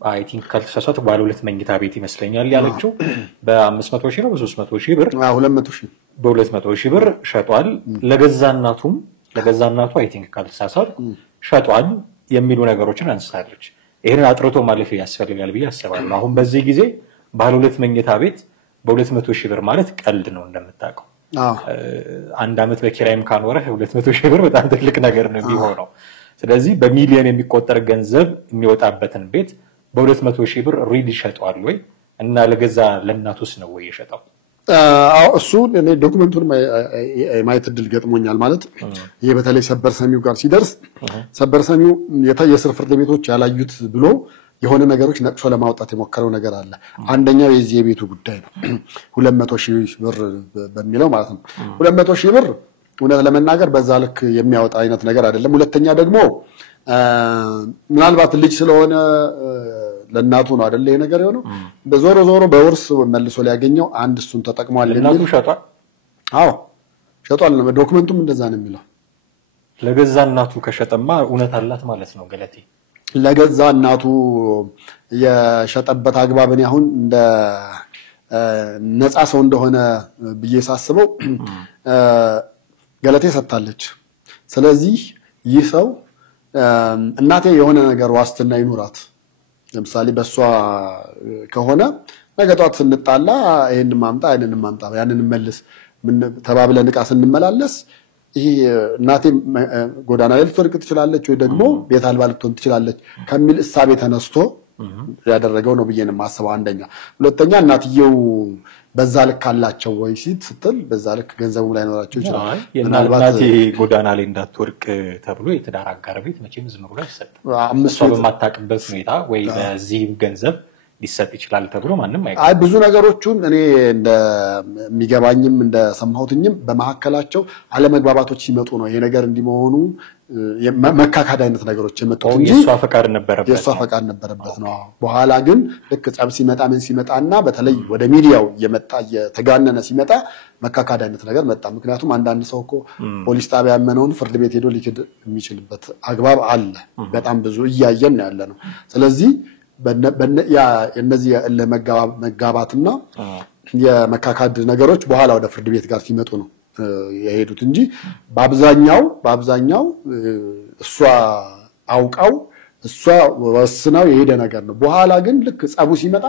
አይ ቲንክ ካልተሳሳቱ ባለ 2 መኝታ ቤት ይመስለኛል ያለችው በ500 ሺህ ነው በ300 ሺህ ብር 200 ሺህ በ200 ሺህ ብር ሸጧል። ለገዛ እናቱ አይ ቲንክ ካልተሳሳቱ ሸጧል የሚሉ ነገሮችን አንስታለች። ይሄን አጥርቶ ማለፍ ያስፈልጋል ብዬ አስባለሁ። አሁን በዚህ ጊዜ ባለ 2 መኝታ ቤት በ200 ሺህ ብር ማለት ቀልድ ነው እንደምታውቀው። አንድ አመት በኪራይም ካኖረህ 200 ሺህ ብር በጣም ትልቅ ነገር ነው የሚሆነው። ስለዚህ በሚሊዮን የሚቆጠር ገንዘብ የሚወጣበትን ቤት በ200 ሺህ ብር ሪል ይሸጣል ወይ እና ለገዛ ለእናቱስ ነው ወይ የሸጠው? እሱ እኔ ዶክመንቱን ማየት እድል ገጥሞኛል። ማለት ይሄ በተለይ ሰበር ሰሚው ጋር ሲደርስ ሰበር ሰሚው የስር ፍርድ ቤቶች ያላዩት ብሎ የሆነ ነገሮች ነቅሶ ለማውጣት የሞከረው ነገር አለ። አንደኛው የዚህ የቤቱ ጉዳይ ነው 200 ሺህ ብር በሚለው ማለት ነው። 200 ሺህ ብር እውነት ለመናገር በዛ ልክ የሚያወጣ አይነት ነገር አይደለም። ሁለተኛ ደግሞ ምናልባት ልጅ ስለሆነ ለእናቱ ነው አይደል ይሄ ነገር የሆነው። ዞሮ በውርስ መልሶ ሊያገኘው አንድ እሱን ተጠቅሟል የሚል እናቱ ሸጧል። ሸጧል ነው ዶክመንቱም እንደዛ ነው የሚለው። ለገዛ እናቱ ከሸጠማ እውነት አላት ማለት ነው ገለቴ። ለገዛ እናቱ የሸጠበት አግባብ እኔ አሁን እንደ ነፃ ሰው እንደሆነ ብዬ ሳስበው ገለቴ ሰጥታለች። ስለዚህ ይህ ሰው እናቴ የሆነ ነገር ዋስትና ይኑራት። ለምሳሌ በሷ ከሆነ ነገ ጧት ስንጣላ ይሄን ማምጣ ያንን መልስ ምን ተባብለን ዕቃ ስንመላለስ ይሄ እናቴ ጎዳና ላይ ልትወድቅ ትችላለች ወይ ደግሞ ቤት አልባ ልትሆን ትችላለች ከሚል እሳቤ ተነስቶ ያደረገው ነው ብዬ ነው የማስበው። አንደኛ። ሁለተኛ እናትየው በዛ ልክ አላቸው ወይ ስትል በዛ ልክ ገንዘቡ ላይ ኖራቸው ይችላል። እናቴ ጎዳና ላይ እንዳትወድቅ ተብሎ የትዳር አጋር ቤት መቼም ዝም ብሎ አይሰጥም። እሷ በማታውቅበት ሁኔታ ወይ በዚህ ገንዘብ ሊሰጥ ይችላል ተብሎ ማንም አይቀር። አይ ብዙ ነገሮችን እኔ እንደሚገባኝም እንደሰማሁትኝም በመሐከላቸው አለመግባባቶች ሲመጡ ነው ይሄ ነገር እንዲመሆኑ መካካድ አይነት ነገሮች የመጡት እንጂ የሷ ፈቃድ ነበረበት ነው። በኋላ ግን ልክ ጸብ ሲመጣ ምን ሲመጣና በተለይ ወደ ሚዲያው የመጣ የተጋነነ ሲመጣ መካካድ አይነት ነገር መጣ። ምክንያቱም አንዳንድ ሰው እኮ ፖሊስ ጣቢያ ያመነውን ፍርድ ቤት ሄዶ ሊክድ የሚችልበት አግባብ አለ። በጣም ብዙ እያየን ያለ ነው። ስለዚህ እነዚህ ለመጋባትና የመካካድ ነገሮች በኋላ ወደ ፍርድ ቤት ጋር ሲመጡ ነው የሄዱት እንጂ በአብዛኛው እሷ አውቃው እሷ ወስናው የሄደ ነገር ነው። በኋላ ግን ልክ ጸቡ ሲመጣ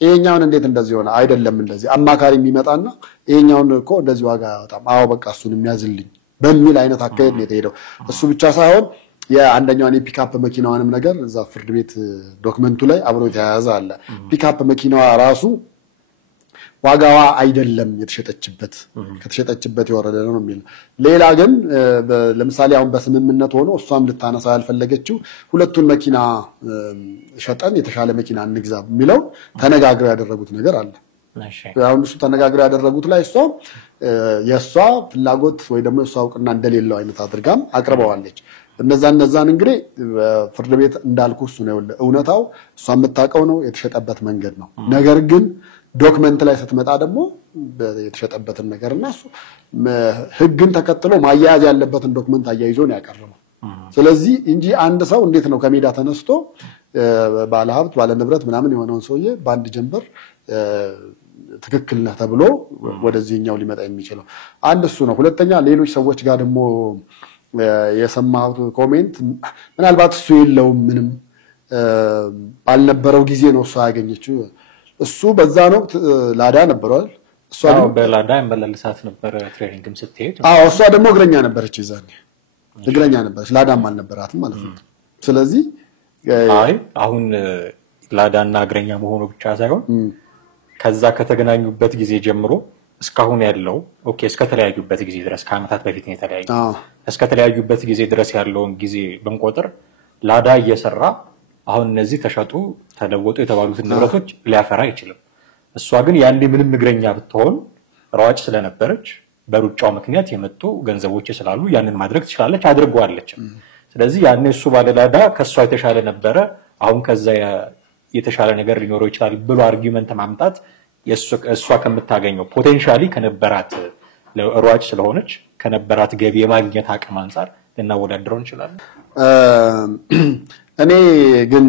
ይሄኛውን እንዴት እንደዚህ ሆነ አይደለም እንደዚህ አማካሪ የሚመጣና ይሄኛውን እኮ እንደዚህ ዋጋ ያወጣም በቃ እሱን የሚያዝልኝ በሚል አይነት አካሄድ ነው የተሄደው። እሱ ብቻ ሳይሆን የአንደኛውን የፒካፕ መኪናዋንም ነገር እዛ ፍርድ ቤት ዶክመንቱ ላይ አብሮ የተያያዘ አለ። ፒካፕ መኪናዋ ራሱ ዋጋዋ አይደለም ከተሸጠችበት የወረደ ነው የሚለው። ሌላ ግን ለምሳሌ አሁን በስምምነት ሆኖ እሷም ልታነሳ ያልፈለገችው ሁለቱን መኪና ሸጠን የተሻለ መኪና እንግዛ የሚለው ተነጋግረው ያደረጉት ነገር አለ። አሁን እሱ ተነጋግረው ያደረጉት ላይ የእሷ ፍላጎት ወይ ደግሞ የእሷ እውቅና እንደሌለው አይነት አድርጋም አቅርበዋለች። እነዛን እንግዲህ ፍርድ ቤት እንዳልኩ እሱ ነው እውነታው እሷ የምታውቀው ነው የተሸጠበት መንገድ ነው። ነገር ግን ዶክመንት ላይ ስትመጣ ደግሞ የተሸጠበትን ነገርና እሱ ህግን ተከትሎ ማያያዝ ያለበትን ዶክመንት አያይዞ ነው ያቀረበው። ስለዚህ እንጂ አንድ ሰው እንዴት ነው ከሜዳ ተነስቶ ባለሀብት ባለንብረት ምናምን የሆነውን ሰውዬ በአንድ ጀንበር ትክክል ነህ ተብሎ ወደዚህኛው ሊመጣ የሚችለው? አንድ እሱ ነው። ሁለተኛ ሌሎች ሰዎች ጋር ደግሞ የሰማሁት ኮሜንት ምናልባት እሱ የለውም ምንም ባልነበረው ጊዜ ነው እሷ ያገኘችው። እሱ በዛ ነው ላዳ ነበረዋል። እሷ ደግሞ በላዳ ያመላልሳት ነበር ትሬኒንግም ስትሄድ። እሷ ደግሞ እግረኛ ነበረች ይዛኔ እግረኛ ነበረች ላዳም አልነበራትም ማለት ነው። ስለዚህ አሁን ላዳና እግረኛ መሆኑ ብቻ ሳይሆን ከዛ ከተገናኙበት ጊዜ ጀምሮ እስካሁን ያለው እስከተለያዩበት ጊዜ ድረስ ከአመታት በፊት ነው የተለያዩት። እስከተለያዩበት ጊዜ ድረስ ያለውን ጊዜ ብንቆጥር ላዳ እየሰራ አሁን እነዚህ ተሸጡ ተለወጡ የተባሉትን ንብረቶች ሊያፈራ አይችልም። እሷ ግን ያንዴ ምንም እግረኛ ብትሆን ሯጭ ስለነበረች በሩጫው ምክንያት የመጡ ገንዘቦች ስላሉ ያንን ማድረግ ትችላለች አድርጓለች። ስለዚህ ያኔ እሱ ባለላዳ ከሷ የተሻለ ነበረ አሁን ከዛ የተሻለ ነገር ሊኖረው ይችላል ብሎ አርጊውመንት ማምጣት እሷ ከምታገኘው ፖቴንሻሊ ከነበራት ሯጭ ስለሆነች ከነበራት ገቢ የማግኘት አቅም አንፃር ልናወዳድረው እንችላለን። እኔ ግን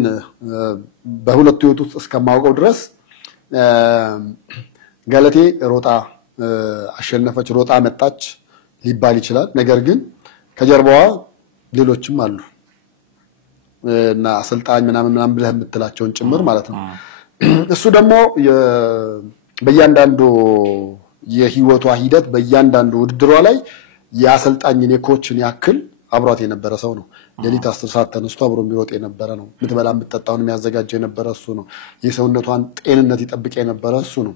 በሁለቱ ህይወት ውስጥ እስከማውቀው ድረስ ገለቴ ሮጣ አሸነፈች ሮጣ መጣች ሊባል ይችላል። ነገር ግን ከጀርባዋ ሌሎችም አሉ እና አሰልጣኝ ምናምን ብለህ የምትላቸውን ጭምር ማለት ነው። እሱ ደግሞ በእያንዳንዱ የህይወቷ ሂደት በእያንዳንዱ ውድድሯ ላይ የአሰልጣኝን የኮችን ያክል አብሯት የነበረ ሰው ነው። ሌሊት 10 ሰዓት ተነስቶ አብሮ የሚሮጥ የነበረ ነው። ምትበላ ምትጠጣውን የሚያዘጋጅ የነበረ እሱ ነው። የሰውነቷን ጤንነት ይጠብቅ የነበረ እሱ ነው።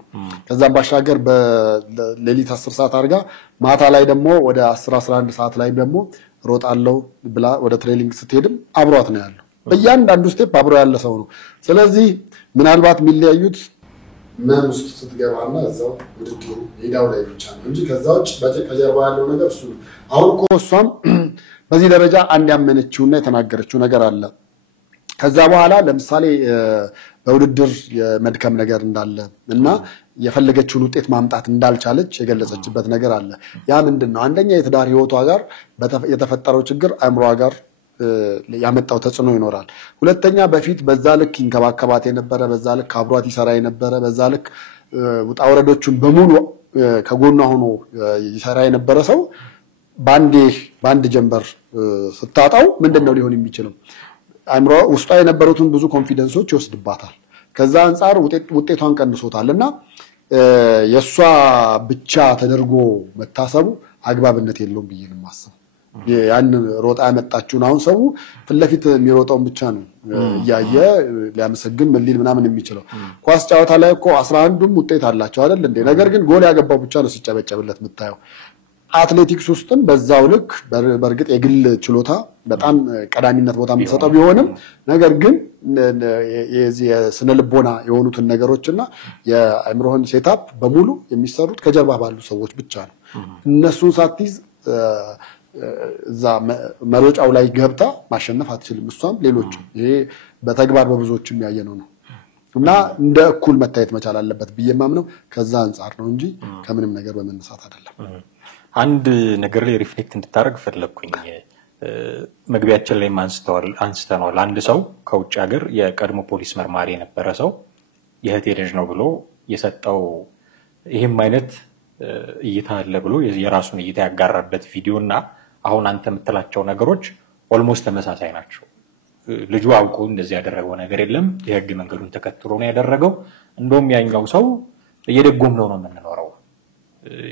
ከዛም ባሻገር በሌሊት 10 ሰዓት አርጋ ማታ ላይ ደግሞ ወደ 10-11 ሰዓት ላይ ደግሞ ሮጣለው ብላ ወደ ትሬኒንግ ስትሄድም አብሯት ነው ያለው። በእያንዳንዱ ስቴፕ አብሮ ያለ ሰው ነው። ስለዚህ ምናልባት የሚለያዩት ምን ውስጥ ስትገባና እዛው ውድድሩ ሄዳው ላይ ብቻ ነው እንጂ ከዛው ከጀርባ ያለው ነገር እሱ ነው። አሁን እኮ እሷም በዚህ ደረጃ አንድ ያመነችውና የተናገረችው ነገር አለ። ከዛ በኋላ ለምሳሌ በውድድር የመድከም ነገር እንዳለ እና የፈለገችውን ውጤት ማምጣት እንዳልቻለች የገለጸችበት ነገር አለ። ያ ምንድነው? አንደኛ የትዳር ህይወቷ ጋር የተፈጠረው ችግር አእምሮዋ ጋር ያመጣው ተጽዕኖ ይኖራል። ሁለተኛ በፊት በዛ ልክ ይንከባከባት የነበረ በዛ ልክ አብሯት ይሰራ የነበረ በዛ ልክ ውጣውረዶቹን በሙሉ ከጎኗ ሆኖ ይሰራ የነበረ ሰው ባንድ ጀንበር ስታጣው ምንድነው ሊሆን የሚችለው? አእምሮ ውስጧ የነበሩትን ብዙ ኮንፊደንሶች ይወስድባታል። ከዛ አንፃር ውጤቷን ቀንሶታልና የሷ ብቻ ተደርጎ መታሰቡ አግባብነት የለውም ብዬ ነው ማሰብ። ያን ሮጣ ያመጣችውን አሁን ሰው ፍለፊት የሚሮጣውን ብቻ ነው ያየ ሊያመሰግን ምን ሊል ምናምን የሚችለው። ኳስ ጫወታ ላይ እኮ 11ዱም ውጤት አላቸው አይደል እንዴ? ነገር ግን ጎል ያገባው ብቻ ነው ሲጨበጨብለት የምታየው። አትሌቲክስ ውስጥም በዛው ልክ በርግጥ የግል ችሎታ በጣም ቀዳሚነት ቦታ የሚሰጠው ቢሆንም ነገር ግን የስነ ልቦና የሆኑትን ነገሮችና የአእምሮህን ሴታፕ በሙሉ የሚሰሩት ከጀርባ ባሉ ሰዎች ብቻ ነው። እነሱን ሳትይዝ እዛ መሮጫው ላይ ገብታ ማሸነፍ አትችልም። እሷም ሌሎች ይሄ በተግባር በብዙዎች የሚያየነው ነው እና እንደ እኩል መታየት መቻል አለበት ብዬማምነው ከዛ አንፃር ነው እንጂ ከምንም ነገር በመነሳት አይደለም። አንድ ነገር ላይ ሪፍሌክት እንድታደርግ ፈለኩኝ። መግቢያችን ላይ አንስተናል። አንድ ሰው ከውጭ ሀገር የቀድሞ ፖሊስ መርማሪ የነበረ ሰው የእህቴ ልጅ ነው ብሎ የሰጠው ይሄም አይነት እይታ አለ ብሎ የራሱን እይታ ያጋራበት ቪዲዮና አሁን አንተ የምትላቸው ነገሮች ኦልሞስት ተመሳሳይ ናቸው። ልጁ አውቆ እንደዚህ ያደረገው ነገር የለም። የህግ መንገዱን ተከትሎ ነው ያደረገው። እንደውም ያኛው ሰው እየደጎምነው ነው የምንኖረው።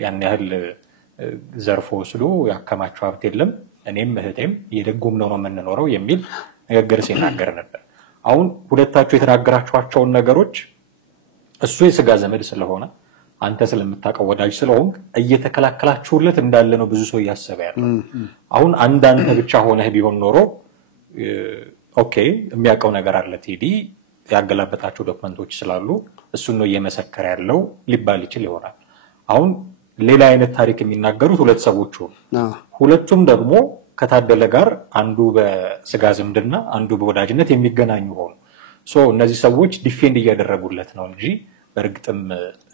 ያን ያህል ዘርፎ ወስዶ ያከማቸው ሀብት የለም። እኔም እህቴም እየደጎምነው ነው የምንኖረው የሚል ንግግር ሲናገር ነበር። አሁን ሁለታችሁ የተናገራችኋቸውን ነገሮች እሱ የስጋ ዘመድ ስለሆነ አንተ ስለምታውቀው ወዳጅ ስለሆንክ እየተከላከላችሁለት እንዳለ ነው ብዙ ሰው ያሰበ ያለው። አሁን አንተ ብቻ ሆነህ ቢሆን ኖሮ ኦኬ የሚያውቀው ነገር አለ ቴዲ ያገላበጣቸው ዶክመንቶች ስላሉ እሱን ነው እየመሰከረ ያለው ሊባል ይችል ይሆናል። አሁን ሌላ አይነት ታሪክ የሚናገሩት ሁለት ሰዎች ሁለቱም ደግሞ ከታደለ ጋር አንዱ በስጋ ዝምድና አንዱ በወዳጅነት የሚገናኙ ሆኑ። እነዚህ ሰዎች ዲፌንድ እያደረጉለት ነው እንጂ በእርግጥም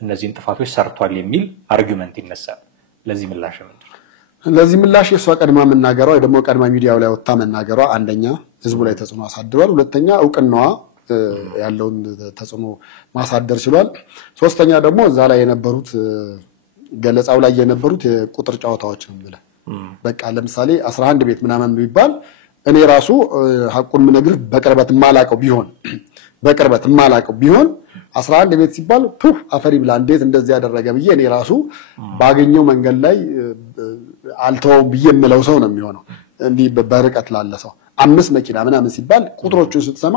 እነዚህን ጥፋቶች ሰርቷል የሚል አርጊውመንት ይነሳል። ለዚህ ምላሽ ምንድን ነው? ለዚህ ምላሽ የሷ ቀድማ መናገሯ ወይ ደግሞ ቀድማ ሚዲያው ላይ ወጣ መናገሯ አንደኛ ህዝቡ ላይ ተጽዕኖ አሳድሯል። ሁለተኛ እውቅናዋ ያለውን ተጽዕኖ ማሳደር ችሏል። ሶስተኛ ደግሞ እዛ ላይ የነበሩት ገለጻው ላይ የነበሩት የቁጥር ጨዋታዎች ነው ብለ በቃ ለምሳሌ 11 ቤት ምናምን ቢባል እኔ ራሱ ሐቁን ምነግር በቅርበት ማላቀው ቢሆን 11 ቤት ሲባል አፈሪ ብላ እንዴት እንደዚህ ያደረገ ብዬ እኔ ራሱ ባገኘው መንገድ ላይ አልተወው ብዬ የምለው ሰው ነው የሚሆነው። እንዲህ በርቀት ላለ ሰው 5 መኪና ምናምን ሲባል ቁጥሮቹን ስትሰማ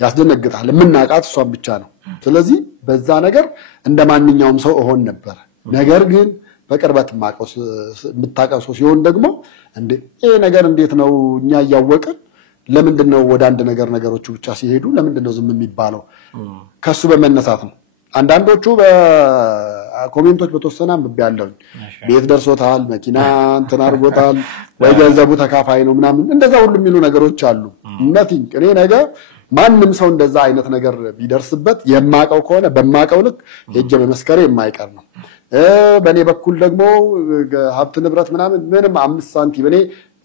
ያስደነግጣል። የምናቃት እሷን ብቻ ነው። ስለዚህ በዛ ነገር እንደማንኛውም ሰው እሆን ነበር። ነገር ግን በቅርበት የምታውቀው ሰው ሲሆን ደግሞ እንዴ ይሄ ነገር እንዴት ነው እኛ ያያወቅን ለምንድነው ወደ አንድ ነገሮቹ ብቻ ሲሄዱ ለምንድነው ዝም የሚባለው? ከሱ በመነሳት ነው። አንዳንዶቹ በኮሜንቶች በተወሰነ አንብቤያለሁ። ቤት ደርሶታል፣ መኪና እንትን አድርጎታል፣ ወይ ገንዘቡ ተካፋይ ነው ምናምን እንደዛ ሁሉ የሚሉ ነገሮች አሉ። እኔ ነገር ማንም ሰው እንደዛ አይነት ነገር ቢደርስበት የማቀው ከሆነ በማቀው ልክ ሄጀ በመስከረ የማይቀር ነው በኔ በኩል ደግሞ ሀብት ንብረት ምንም 5 ሳንቲም እኔ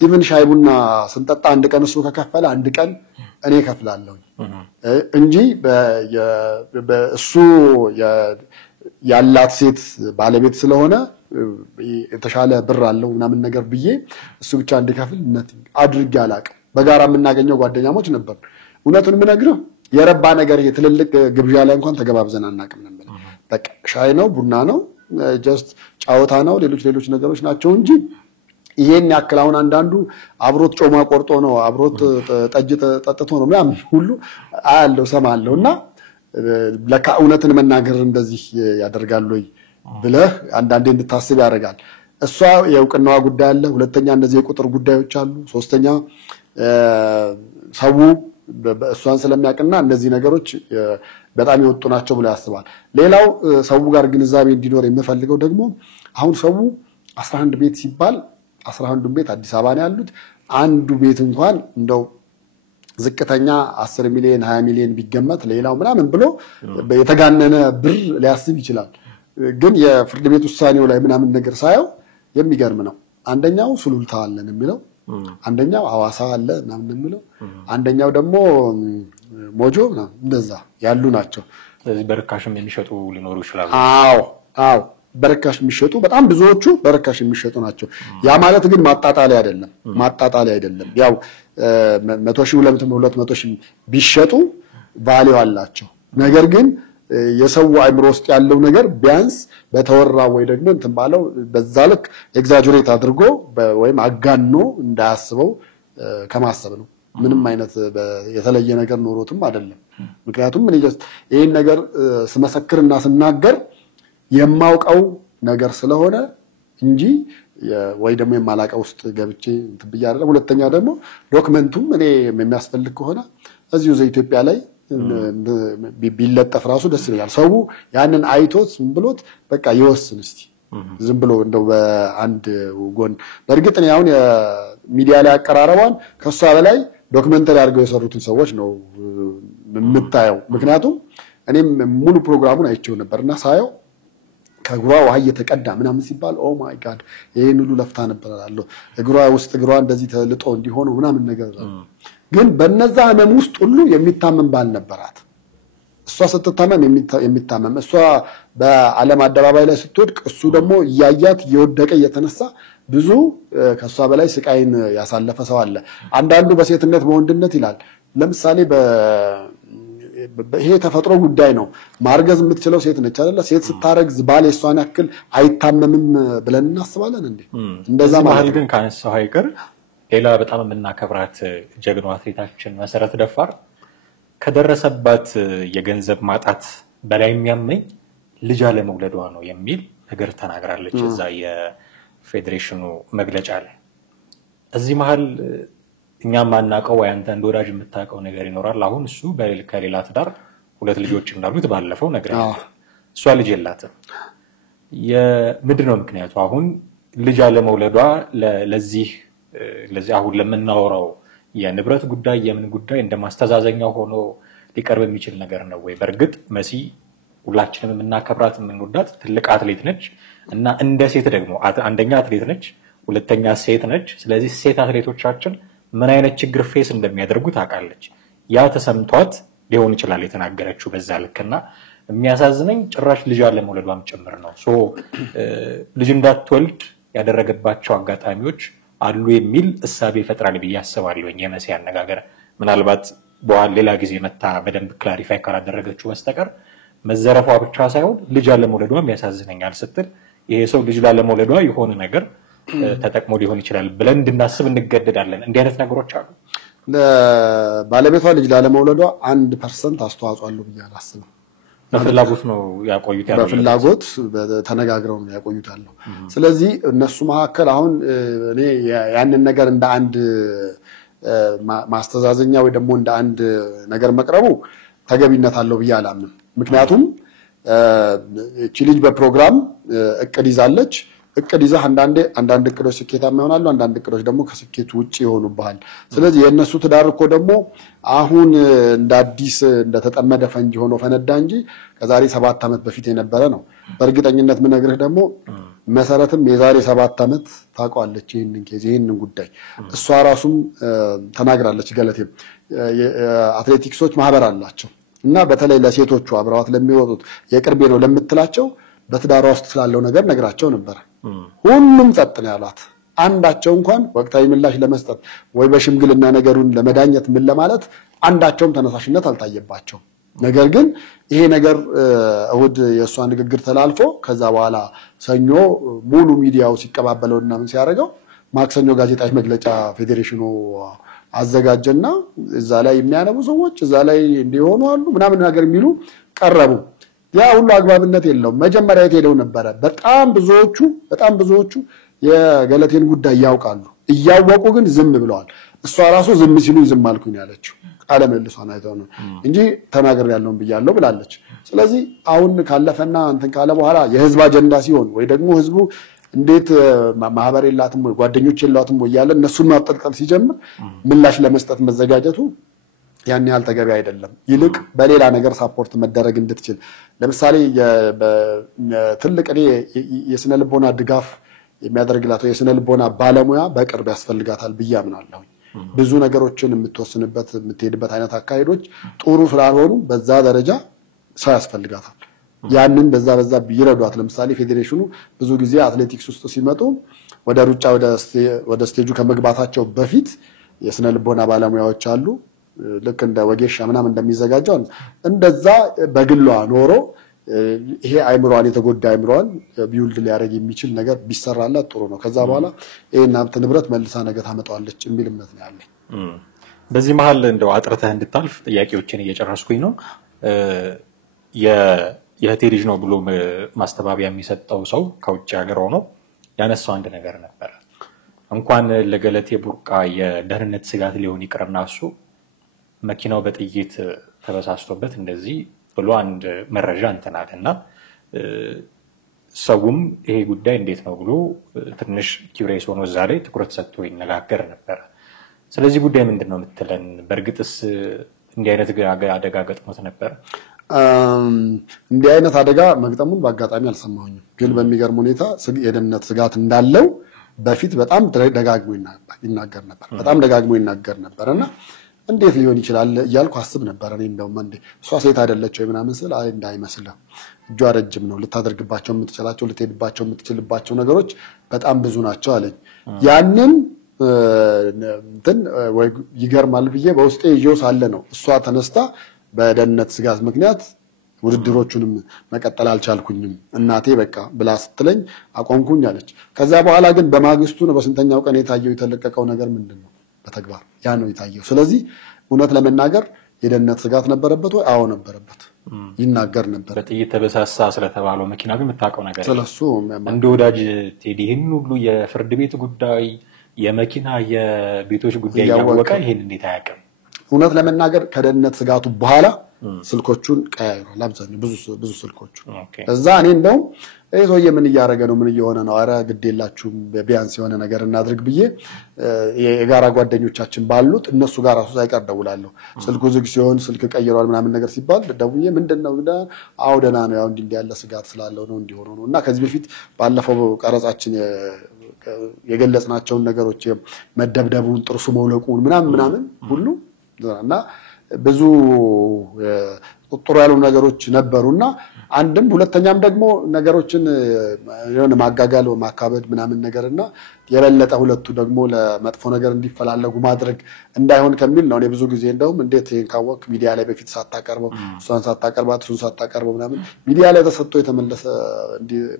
ኢቭን ሻይ ቡና ስንጠጣ አንድ ቀን እሱ ከከፈለ አንድ ቀን እኔ ከፍላለሁ እንጂ በእሱ ያላት ሴት ባለቤት ስለሆነ የተሻለ ብር አለው ምናምን ነገር ብዬ እሱ ብቻ እንዲከፍል አድርጌ አላቅም በጋራ የምናገኘው ጓደኛሞች ነበር እውነቱን ምነግርህ የረባ ነገር የትልልቅ ግብዣ ላይ እንኳን ተገባብዘን አናቅም ነበር በቃ ሻይ ነው ቡና ነው ጀስት ጫወታ ነው ሌሎች ነገሮች ናቸው እንጂ ይሄን ያክል አሁን አንዳንዱ አብሮት ጮማ ቆርጦ ነው አብሮት ጠጅ ጠጥቶ ነው ምናምን ሁሉ አያለው ሰማለውና ለካ እውነትን መናገር እንደዚህ ያደርጋል ወይ ብለህ አንዳንዴ እንድታስብ ያደርጋል እሷ የውቅናዋ ጉዳይ አለ ሁለተኛ እንደዚህ የቁጥር ጉዳዮች አሉ ሶስተኛ ሰው በእሷን ስለሚያቀና እነዚህ ነገሮች በጣም ይወጡ ናቸው ብሎ ያስባል ሌላው ሰው ጋር ግንዛቤ እንዲኖር የምፈልገው ደግሞ አሁን ሰው 11 ቤት ሲባል 11 ቤት አዲስ አበባ ነው ያሉት አንዱ ቤት እንኳን እንደው ዝቅተኛ 10 ሚሊዮን 20 ሚሊዮን ቢገመት ሌላው ምናምን ብሎ የተጋነነ ብር ሊያስብ ይችላል ግን የፍርድ ቤት ውሳኔው ላይ ምናምን ነገር ሳይው የሚገርም ነው አንደኛው ሱሉልታ አለን የሚለው አንደኛው ሐዋሳ አለ ምናምን የሚለው አንደኛው ደግሞ ሞጆ እንደዛ ያሉ ናቸው ስለዚህ በርካሽም የሚሸጡ ሊኖሩ ይችላሉ አዎ በርካሽ የሚሸጡ በጣም ብዙዎቹ በርካሽ የሚሸጡ ናቸው ያ ማለት ግን ማጣጣላይ አይደለም ያው 100,000 200,000 ቢሸጡ ቫልዩ አላቸው ነገር ግን የሰው አይምሮ ውስጥ ያለው ነገር ቢያንስ በተወራ ወይ ደግሞ እንትን ባለው በዛ ልክ ኤግዛጀሬት አድርጎ ወይም አጋኖ እንዳያስበው ከማሰብ ነው ምንም አይነት የተለየ ነገር ኖሮትም አይደለም ምክንያቱም እኔ ጀስት ይሄን ነገር ስመሰክርና ስናገር የማውቀው ነገር ስለሆነ እንጂ ወይ ደግሞ የማላቀው ውስጥ ገብቼ እንትን ብያለሁ ሁለተኛ ደግሞ ዶክመንቱም እኔ የሚያስፈልግ ከሆነ እዚሁ ዘኢትዮጵያ ላይ ቢለጠፍ ራሱ ደስ ይላል ሰው ያንን አይቶት ምን ብሎት በቃ ይወስን እስቲ ዝም ብሎ እንደው በአንድ ጎን በርግጥ ነው አሁን የሚዲያ ላይ አቀራረባን ከሷ በላይ ዶክመንተሪ አድርገው የሰሩትን ሰዎች ነው የምታየው ምክንያቱም እኔም ሙሉ ፕሮግራሙን አይቼው ነበርና ሳየው ከግሯ ውሃ እየተቀዳ ምናምን ሲባል ኦ ማይ ጋድ ይሄን ሁሉ ለፍታ ነበር አላለሁ እግሯ ውስጥ እግሯ እንደዚህ ተልጦ እንዲሆን ምናምን ነገር ግን በነዛ ህመም ውስጥ ሁሉ የሚታመም ባል ነበራት እሷ ስትታመም የሚታመም እሷ በዓለም አደባባይ ላይ ስትወድቅ እሱ ደግሞ ያያት እየወደቀ እየተነሳ ብዙ ከሷ በላይ ስቃይን ያሳለፈ ሰው አለ አንዳንዱ በሴትነት በወንድነት ይላል ለምሳሌ ይሄ ተፈጥሮ ጉዳይ ነው ማርገዝ የምትችለው ሴት ነች አይደል ሴት ስታረግዝ ባል የሷን ያክል አይታመምም ብለን እናስባለን እንዴ እንደዛ ማለት ግን ካንሰው አይቀር ሌላ በጣም የምናከብራት ጀግናው አትሌታችን መሰረት ደፋር ከደረሰባት የገንዘብ ማጣት በላይ የሚያመኝ ልጅ አለመውለዷ ነው የሚል ነገር ተናግራለች እዛ የፌዴሬሽኑ መግለጫ ላይ እዚህ መሃል እኛም ማናቀው አንተ እንደወዳጅ የምታቀው ነገር ይኖራል አሁን እሱ ከሌላ ትዳር 2 ልጆች እንዳሉት ባለፈው ነግረናል እሷ ልጅ የላትም የምንድነው ምክንያቱ አሁን ልጅ አለመውለዷ ለዚህ አሁን ለምናወራው የንብረት ጉዳይ የምን ጉዳይ እንደማስተዛዘኛ ሆኖ ሊቀርብ የሚችል ነገር ነው ወይ በርግጥ መሲ ሁላችንም የምናከብራት የምንወዳት ትልቅ አትሌት ነች እና እንደ ሴት ደግሞ አንደኛ አትሌት ነች ሁለተኛ ሴት ነች ስለዚህ ሴት አትሌቶቻችን ምን አይነት ችግር ፌስ እንደሚያደርጉ ታውቃለች ያ ተሰምቷት ሊሆን ይችላል የተናገረችው በዛ ልክና የሚያሳዝነኝ ጭራሽ ልጅ አለመውለዷም ጭምር ነው ልጅ እንዳትወልድ ያደረገባቸው አጋጣሚዎች አሉ የሚል እሳቤ ይፈጥራል ብዬ አስባለሁ የመሲ አነጋገር ምናልባት በኋላ ሌላ ጊዜ መታ በደንብ ክላሪፋይ ካላደረገችው በስተቀር መዘረፏ ብቻ ሳይሆን ልጅ አለመውለዷም ያሳዝነኛል ስትል ይሄ ሰው ልጅ አለመውለዷ የሆነ ነገር ተጠቅሞ ሊሆን ይችላል ብለን እንድናስብ እንገደዳለን እንዲህ አይነት ነገሮች አሉ ባለቤቷ ልጅ ላለመውለዷ 1% አስተዋጽኦ አለው ብዬ አላስብም በፍላጎት ነው ያቆዩት ያለው በፍላጎት ተነጋግረው ነው ያቆዩት ያለው ስለዚህ እነሱ መካከል አሁን እኔ ያንን ነገር እንደ አንድ ማስተዛዘኛ ወይ ደግሞ እንደ አንድ ነገር መቅረቡ ተገቢነት አለው ብዬ አላምንም ምክንያቱም እቺ ልጅ በፕሮግራም እቅድ ይዛለች እቅድ ይዘህ አንዳንድ እቅዶች ስኬታማ ይሆናሉ፣ አንዳንድ እቅዶች ደግሞ ከስኬቱ ውጪ ይሆኑብሃል። ስለዚህ የእነሱ ትዳር እኮ ደግሞ አሁን እንደ አዲስ እንደተጠመደ ፈንጂ ሆኖ ፈነዳ እንጂ ከዛሬ 7 ዓመት በፊት የነበረ ነው። በእርግጠኝነት ምነግርህ ደግሞ መሰረትም የዛሬ 7 ዓመት ታውቀዋለች ይህንን ጉዳይ እሷ ራሱም ተናግራለች። ገለቴም አትሌቲክሶች ማህበር አላቸው እና በተለይ ለሴቶቹ አብረዋት ለሚወጡት የቅርቤ ነው ለምትላቸው በትዳሯ ውስጥ ስላለው ነገር ነግራቸው ነበር። ሁሉም ጸጥ ነው ያሏት። አንዳቸው እንኳን ወቅታዊ ምላሽ ለመስጠት ወይ በሽምግልና ነገሩን ለመዳኘት ምን ለማለት አንዳቸውም ተነሳሽነት አልታየባቸው። ነገር ግን ይሄ ነገር እሁድ የእሷ ንግግር ተላልፎ ከዛ በኋላ ሰኞ ሙሉ ሚዲያው ሲቀባበለውና ምን ሲያደርገው ማክሰኞ ጋዜጣዊ መግለጫ ፌዴሬሽኑ አዘጋጀና እዛ ላይ የሚያነቡ ሰዎች እዛ ላይ እንዲሆኑ አሉ ምናምን ነገር የሚሉ ቀረቡ። ያ ሁሉ አግባብነት የለውም። መጀመሪያ ሄደው ነበር። በጣም ብዙዎቹ የገለቴን ጉዳይ ያውቃሉ። እያወቁ ግን ዝም ብለዋል። እሷ ራሱ ዝም ሲሉ ዝም አልኩኝ ያለችው ቃለ መልሷን አይተው ነው እንጂ ተናገር ያለውን ብያለሁ ብላለች። ስለዚህ አሁን ካለፈና እንትን ካለ በኋላ የህዝብ አጀንዳ ሲሆን ወይ ደግሞ ህዝቡ እንዴት ማህበር የላትም ወይ ጓደኞች የላትም ወይ ያለ እነሱን ማጠልቀል ሲጀምር ምላሽ ለመስጠት መዘጋጀቱ ያን ያህል ተገቢ አይደለም። ይልቅ በሌላ ነገር ሳፖርት መደረግ እንድትችል ለምሳሌ ትልቅ የስነ ልቦና ድጋፍ የሚያደርግላት የስነ ልቦና ባለሙያ በቅርብ ያስፈልጋታል ብዬ አምናለሁ። ብዙ ነገሮችን የምትወስንበት የምትሄድበት አይነት አካሄዶች ጥሩ ስላልሆኑ በዛ ደረጃ ሰው ያስፈልጋታል። ያንን በዛ ይረዷት። ለምሳሌ ፌዴሬሽኑ ብዙ ጊዜ አትሌቲክስ ውስጥ ሲመጡ ወደ ሩጫ ወደ ስቴጁ ከመግባታቸው በፊት የስነ ልቦና ባለሙያዎች አሉ። ልክ እንደ ወጌሻ ምናምን እንደሚዘጋጀው እንደዛ በግሏ ኖሮ ይሄ አይምሮዋን የተጎዳ አይምሮዋን ቢውልድ ሊያደርግ የሚችል ነገር ቢሰራላት ጥሩ ነው። ከዛ በኋላ ይሄን ሀብት ንብረት መልሳ ነገ ታመጣዋለች የሚል እምነት ነው ያለኝ። በዚህ መሃል እንደው አጥርተህ እንድታልፍ ጥያቄዎችን እየጨረስኩኝ ነው። የእህቴ ልጅ ነው ብሎ ማስተባበያ የሚሰጠው ሰው ከውጭ ሀገር ሆኖ ያነሳው አንድ ነገር ነበር። እንኳን ለገለቴ ቡርቃ የደህንነት ስጋት ሊሆን ይቅርና እሱ መኪናው በጥይት ተበሳስቶበት እንደዚህ ብሎ አንድ መረጃ እንተናልና ሰውም ይሄ ጉዳይ እንዴት ነው ብሎ ትንሽ ኪውሪየስ ሆኖ እዛ ላይ ትኩረት ሰጥቶ ይነጋገር ነበር። ስለዚህ ጉዳይ ምንድነው የምትለን? በእርግጥስ እንዲህ አይነት አደጋ ገጥሞት ነበር? እንዲህ አይነት አደጋ መግጠሙን በአጋጣሚ አልሰማሁኝም። ግን በሚገርም ሁኔታ የደህንነት ስጋት እንዳለው በፊት በጣም ደጋግሞ ይናገር ነበርና እንዴት ሊሆን ይችላል እያልኩ አስብ ነበር። እኔ እንደውም እንዴ እሷ ሴት አይደለች ወይ ምናምን ስል አይ እንዳይመስልህ እጇ ረጅም ነው፣ ልታደርግባቸው የምትችላቸው ልትሄድባቸው የምትችልባቸው ነገሮች በጣም ብዙ ናቸው አለኝ። ያንን እንትን ወይ ይገርማል ብዬ በውስጤ ይዤው ሳለ ነው እሷ ተነስታ በደህንነት ስጋት ምክንያት ውድድሮቹንም መቀጠል አልቻልኩኝም እናቴ በቃ ብላ ስትለኝ አቆምኩኝ አለች። ከዛ በኋላ ግን በማግስቱ ነው በስንተኛው ቀን የታየው የተለቀቀው ነገር ምንድነው? በተግባር ያ ነው የታየው። ስለዚህ እውነት ለመናገር የደህንነት ስጋት ነበረበት ወይ? አዎ ነበረበት። ይናገር ነበር። በጥይት ተበሳሳ ስለተባለው መኪና ግን የምታውቀው ነገር ስለሱ እንደ ወዳጅ ቴዲ ይህን ሁሉ የፍርድ ቤት ጉዳይ የመኪና የቤቶች ጉዳይ ያወቀ ይሄን እንዴት አያውቅም? እውነት ለመናገር ከደህንነት ስጋቱ በኋላ ስልኮቹን ቀያይሯል። አብዛኛው ብዙ ስልኮቹ እዛ እኔ እንደውም ሰውዬ ምን እያደረገ ነው ምን እየሆነ ነው ኧረ ግድ የላችሁም ቢያንስ የሆነ ነገር እናድርግ ብዬ የጋራ ጓደኞቻችን ባሉት እነሱ ጋር ራሱ ሳይቀር ደውላለሁ። ስልኩ ዝግ ሲሆን ስልክ ቀይሯል ምናምን ነገር ሲባል ደውዬ ምንድነው አዎ ደህና ነው ያው እንዲህ ያለ ስጋት ስላለው ነው እንዲሆነ ነው እና ከዚህ በፊት ባለፈው ቀረጻችን የገለጽናቸውን ነገሮች መደብደቡን ጥርሱ መውለቁን ምናምን ሁሉ እና ብዙ ጥሩ ያሉ ነገሮች ነበሩና አንድም ሁለተኛም ደግሞ ነገሮችን የሆነ ማጋጋል ማካበድ ምናምን ነገርና የበለጠ ሁለቱ ደግሞ ለመጥፎ ነገር እንዲፈላለጉ ማድረግ እንዳይሆን ከሚል ነው። እኔ ብዙ ጊዜ እንደውም እንዴት ካወቅ ሚዲያ ላይ በፊት ሳታቀርበው እሷን ሳታቀርባት እሱን ሳታቀርበው ምናምን ሚዲያ ላይ ተሰጥቶ የተመለሰ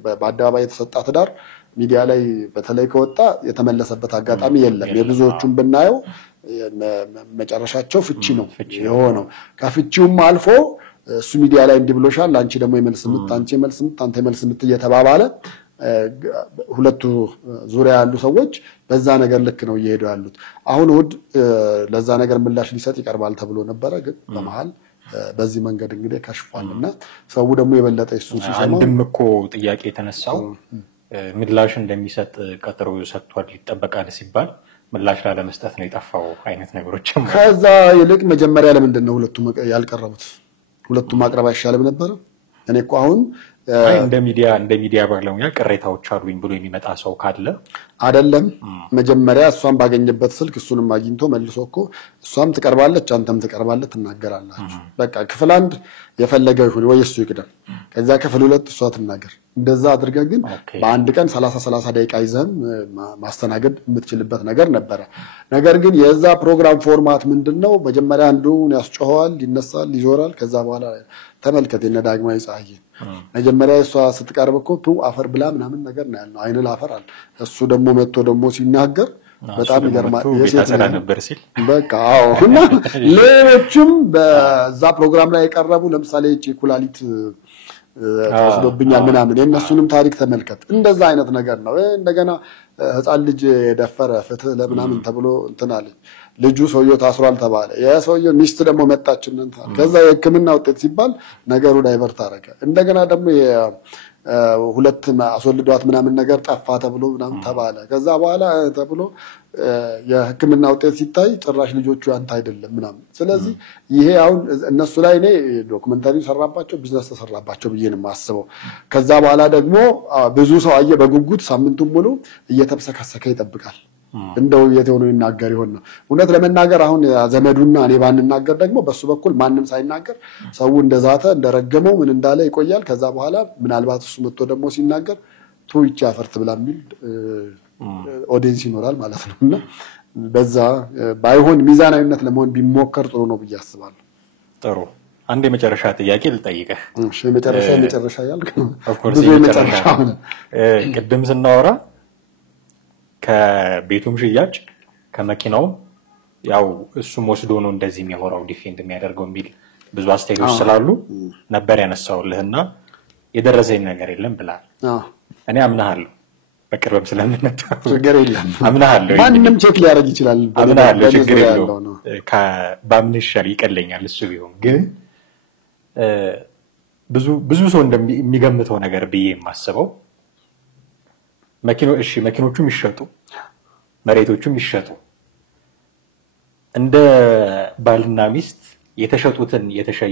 በአደባባይ የተሰጣ ትዳር ሚዲያ ላይ በተለይ ከወጣ የተመለሰበት አጋጣሚ የለም። የብዙዎቹን ብናየው መጨረሻቸው ፍቺ ነው የሆነው። ከፍቺውም አልፎ እሱ ሚዲያ ላይ እንዲህ ብሎሻል አንቺ ደግሞ የመልስምት አንቺ የመልስምት አንተ የመልስምት እየተባባለ ሁለቱ ዙሪያ ያሉ ሰዎች በዛ ነገር ልክ ነው እየሄዱ ያሉት። አሁን እሑድ ለዛ ነገር ምላሽ ሊሰጥ ይቀርባል ተብሎ ነበረ። ግን በመሃል በዚህ መንገድ እንግዲህ ከሽፏልና ሰው ደግሞ የበለጠ እሱን ሲሰማው አንድም እኮ ጥያቄ የተነሳው ምላሽ እንደሚሰጥ ቀጠሮ ሰጥቷል ይጠበቃል ሲባል ምላሽ ላለመስጠት ነው የጠፋው አይነት ነገሮችም ከዛ ይልቅ መጀመሪያ ለምንድን ነው ሁለቱም ያልቀረቡት? ሁለቱም ማቅረብ አይሻልም ነበር? እኔ እኮ አሁን እንደ ሚዲያ ባለሙያ ቅሬታዎች አሉኝ ብሎ የሚመጣ ሰው ካለ አይደለም መጀመሪያ እሷን ባገኘበት ስልክ እሱንም አግኝቶ መልሶ እኮ እሷም ትቀርባለች አንተም ትቀርባለህ ትናገራላችሁ። በቃ ክፍል 1 የፈለገው ይሁን ወይ እሱ ይቅደም፣ ከዛ ክፍል 2 እሷ ትናገር። እንደዛ አድርገህ ግን በአንድ ቀን 30 ደቂቃ ይዘን ማስተናገድ የምትችልበት ነገር ነበረ። ነገር ግን የዛ ፕሮግራም ፎርማት ምንድነው? መጀመሪያ አንዱን ያስጮኸዋል፣ ይነሳል፣ ይዞራል። ከዛ በኋላ ተመልከት የነ ዳግማዊ ፀሐይ መጀመሪያ እሷ ስትቀርብ እኮ አፈር ብላ ምናምን ነገር ነው ያለው። አይነ አፈር አለ። እሱ ደግሞ መጥቶ ደግሞ ሲናገር በጣም ይገርማል። የሴት ነበር ሲል በቃ እና ሌሎችም በዛ ፕሮግራም ላይ የቀረቡ ለምሳሌ እቺ ኩላሊት ተወስዶብኛል ምናምን የነሱንም ታሪክ ተመልከት። እንደዛ አይነት ነገር ነው። እንደገና ህፃን ልጅ የደፈረ ፍትህ ለምናምን ተብሎ እንትን አለ። ልጁ ሰውየው ታስሯል ተባለ። የሰውየው ሚስት ደግሞ መጣችና ከዛ የህክምና ውጤት ሲባል ነገሩ ዳይቨርት አደረገ። እንደገና ደግሞ ሁለት አስወልዷት ምናምን ነገር ጠፋ ተብሎ ምናምን ተባለ። ከዛ በኋላ ተብሎ የህክምና ውጤት ሲታይ ጭራሽ ልጆቹ ያንተ አይደለም ምናምን። ስለዚህ ይሄ አሁን እነሱ ላይ እኔ ዶክመንታሪ ሰራባቸው ቢዝነስ ተሰራባቸው ብዬ ነው የማስበው። ከዛ በኋላ ደግሞ ብዙ ሰው አየ በጉጉት ሳምንቱን ሙሉ እየተብሰከሰከ ይጠብቃል። እንደው የትሆነው ይናገር ይሆን ነው። እውነት ለመናገር አሁን ዘመዱና እኔ ባንናገር ደግሞ በሱ በኩል ማንም ሳይናገር ሰው እንደዛተ እንደረገመው ምን እንዳለ ይቆያል። ከዛ በኋላ ምናልባት እሱ መጥቶ ደግሞ ሲናገር ቱይቻ ፈርት ብላ የሚል ኦዲየንስ ይኖራል ማለት ነውና በዛ ባይሆን ሚዛናዊነት ለመሆን ቢሞከር ጥሩ ነው ብዬ አስባለሁ። ጥሩ አንድ የመጨረሻ ጥያቄ ልጠይቅህ። እሺ መጨረሻ ያልክ ነው። ብዙ የመጨረሻ ቅድም ስናወራ ከቤቱም ሽያጭ ከመኪናው ያው እሱም ወስዶ ነው እንደዚህ የሚያወራው ዲፌንድ የሚያደርገው የሚል ብዙ አስተያየቶች ስላሉ ነበር ያነሳውልህና የደረሰኝ ነገር የለም ብላል። እኔ አምናለሁ በቅርብም ስለምንነጣው ችግር የለም አምናለሁ። ማንንም ቼክ ሊያደርግ ይችላል። አምናለሁ ችግር የለውም። ባምንሻል ይቀለኛል። እሱ ቢሆን ግን ብዙ ሰው እንደሚገምተው ነገር ብዬ የማስበው መኪኖቹም ይሸጡ መሬቶቹም ይሸጡ እንደ ባልና ሚስት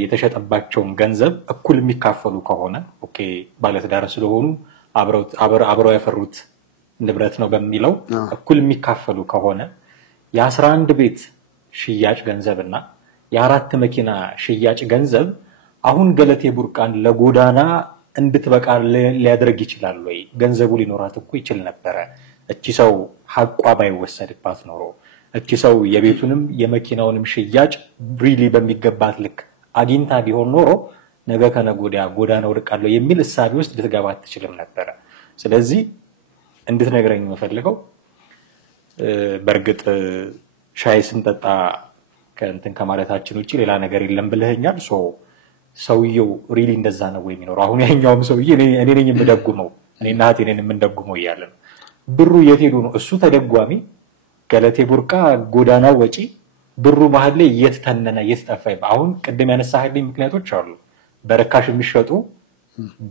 የተሸጠባቸውን ገንዘብ እኩል የሚካፈሉ ከሆነ ኦኬ ባለትዳር ስለሆኑ አብረው ያፈሩት ንብረት ነው በሚለው እኩል የሚካፈሉ ከሆነ የ11 ቤት ሽያጭ ገንዘብና የ4 መኪና ሽያጭ ገንዘብ አሁን ገለቴ ቡርቃን ለጎዳና እንድትበቃ ሊያደርግ ይችላል ወይ? ገንዘቡ ሊኖራት እኮ ይችል ነበር። እቺ ሰው ሐቋ ባይወሰድባት ኖሮ እቺ ሰው የቤቱንም የመኪናውንም ሽያጭ ሪሊ በሚገባት ልክ አግኝታ ቢሆን ኖሮ ነገ ከነጎዳ ጎዳና ወድቃለሁ የሚል እሳቤ ውስጥ ልትገባ ትችልም ነበር። ስለዚህ እንድትነግረኝ የምፈልገው በርግጥ ሻይ ስንጠጣ ከእንትን ከማለታችን ውጪ ሌላ ነገር የለም ብለኸኛል። ሰውየው ሪሊ እንደዛ ነው ወይ የሚኖር? አሁን ያኛውም ሰውዬ እኔ ነኝ የምደጉመው እኔና እህቴ ነን የምንደጉመው እያለ ነው። ብሩ የት ሄዱ ነው? እሱ ተደጓሚ ገለቴ ቡርቃ ጎዳናው ወጪ ብሩ መሀል ላይ እየተተነነ እየተጠፋ አሁን ቅድም ያነሳህልኝ ምክንያቶች አሉ። በርካሽ የሚሸጡ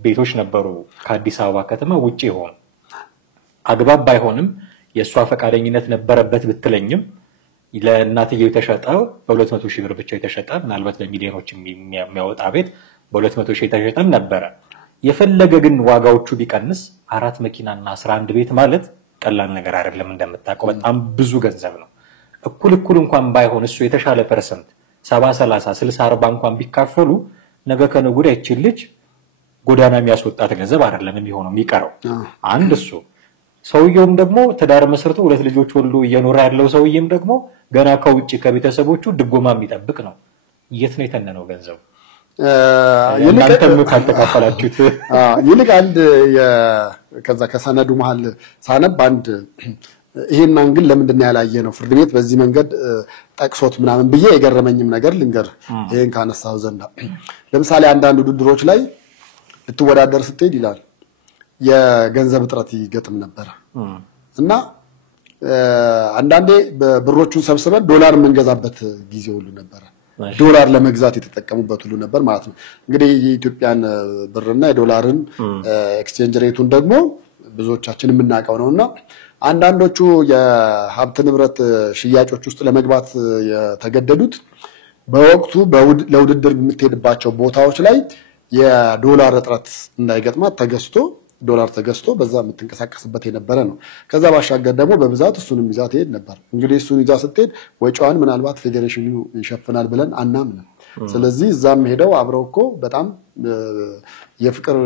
ቤቶች ነበሩ ከአዲስ አበባ ከተማ ውጪ ሆነ አግባብ ባይሆንም የሷ ፈቃደኝነት ነበረበት ብትለኝም ለእናትየው የተሸጠው በ200,000 ብር ብቻ የተሸጠ ምናልባት በሚሊዮኖች የሚያወጣ ቤት በ200,000 የተሸጠም ነበረ። የፈለገ ግን ዋጋዎቹ ቢቀንስ 4 መኪናና 11 ቤት ማለት ቀላል ነገር አይደለም። እንደምታውቀው በጣም ብዙ ገንዘብ ነው። እኩል እንኳን ባይሆን እሱ የተሻለ ፐርሰንት 70-30 60-40 እንኳን ቢካፈሉ ነገ ከነገ ወዲያ እቺ ልጅ ጎዳና የሚያስወጣት ገንዘብ አይደለም የሚሆነው የሚቀረው። አንድ እሱ ሰውየውም ደግሞ ትዳር መስርቶ 2 ልጆች ወልዶ እየኖረ ያለው ሰውየም ደግሞ ገና ከውጪ ከቤተሰቦቹ ድጎማ የሚጠብቅ ነው። የት ነው የተነነው ገንዘቡ? እናንተም ካልተካፈላችሁት ይልቅ አንድ ከዛ ከሰነዱ መሃል ሳነብ አንድ ይሄን አንግል ለምንድን ነው ያላየ ነው ፍርድ ቤት በዚህ መንገድ ጠቅሶት ምናምን ብዬ የገረመኝም ነገር ልንገር። ይሄን ካነሳው ዘንዳ ለምሳሌ አንዳንድ ውድድሮች ላይ ልትወዳደር ስትሄድ ይላል የገንዘብ እጥረት ይገጥም ነበር እና አንዳንዴ ብሮቹን ሰብስበን ዶላር የምንገዛበት ጊዜ ሁሉ ነበር። ዶላር ለመግዛት የተጠቀሙበት ሁሉ ነበር ማለት ነው። እንግዲህ የኢትዮጵያን ብርና የዶላርን ኤክስቼንጅ ሬቱን ደግሞ ብዙዎቻችን የምናውቀው ነውና አንዳንዶቹ የሀብት ንብረት ሽያጮች ውስጥ ለመግባት የተገደዱት በወቅቱ ለውድድር የምትሄድባቸው ቦታዎች ላይ የዶላር እጥረት እንዳይገጥማት ዶላር ተገዝቶ በዛ የምትንቀሳቀስበት የነበረ ነው። ከዛ ባሻገር ደግሞ በብዛት እሱንም ይዛ ትሄድ ነበር። እንግዲህ እሱን ይዛ ስትሄድ ወጪዋን ምናልባት ፌዴሬሽኑ ይሸፍናል ብለን አናምንም። ስለዚህ እዛም ሄደው አብረው እኮ በጣም የፍቅር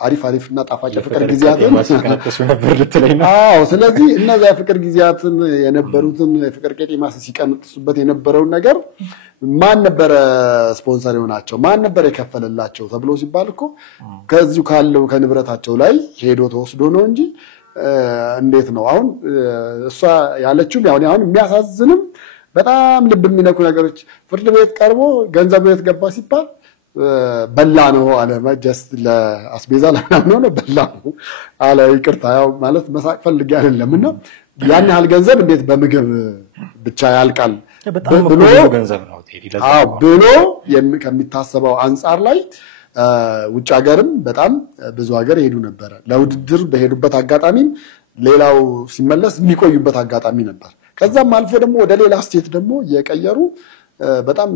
አሪፍና ጣፋጭ የፍቅር ጊዜያትን ማስቀነጥሱ ነበር ልትለኝ ነው? አዎ። ስለዚህ እነዛ የፍቅር ጊዜያትን የነበሩትን የፍቅር ቄጤማ ሲቀነጥሱበት የነበረውን ነገር ማን ነበር ስፖንሰር የሆናቸው? ማን ነበር የከፈለላቸው ተብሎ ሲባል እኮ ከዚሁ ካለው ከንብረታቸው ላይ ሄዶ ተወስዶ ነው እንጂ እንዴት ነው አሁን እሷ ያለችው አሁን የሚያሳዝንም በጣም ልብ የሚነኩ ነገሮች ፍርድ ቤት ቀርቦ ገንዘብ ቤት ገባ ሲባል በላ ነው አለ። ጀስት ለአስቤዛ ለምናምን ነው በላ ነው አለ። ይቅርታ ያው ማለት መሳቅ ፈልጌ አይደለምና ያን ያህል ገንዘብ እንዴት በምግብ ብቻ ያልቃል ብሎ ገንዘብ ነው ብሎ ከሚታሰበው አንፃር ላይ ውጭ ሀገርም በጣም ብዙ ሀገር ይሄዱ ነበር። ለውድድር በሄዱበት አጋጣሚም ሌላው ሲመለስ የሚቆዩበት አጋጣሚ ነበር። ከዛም አልፎ ደግሞ ወደ ሌላ ስቴት ደግሞ የቀየሩ በጣም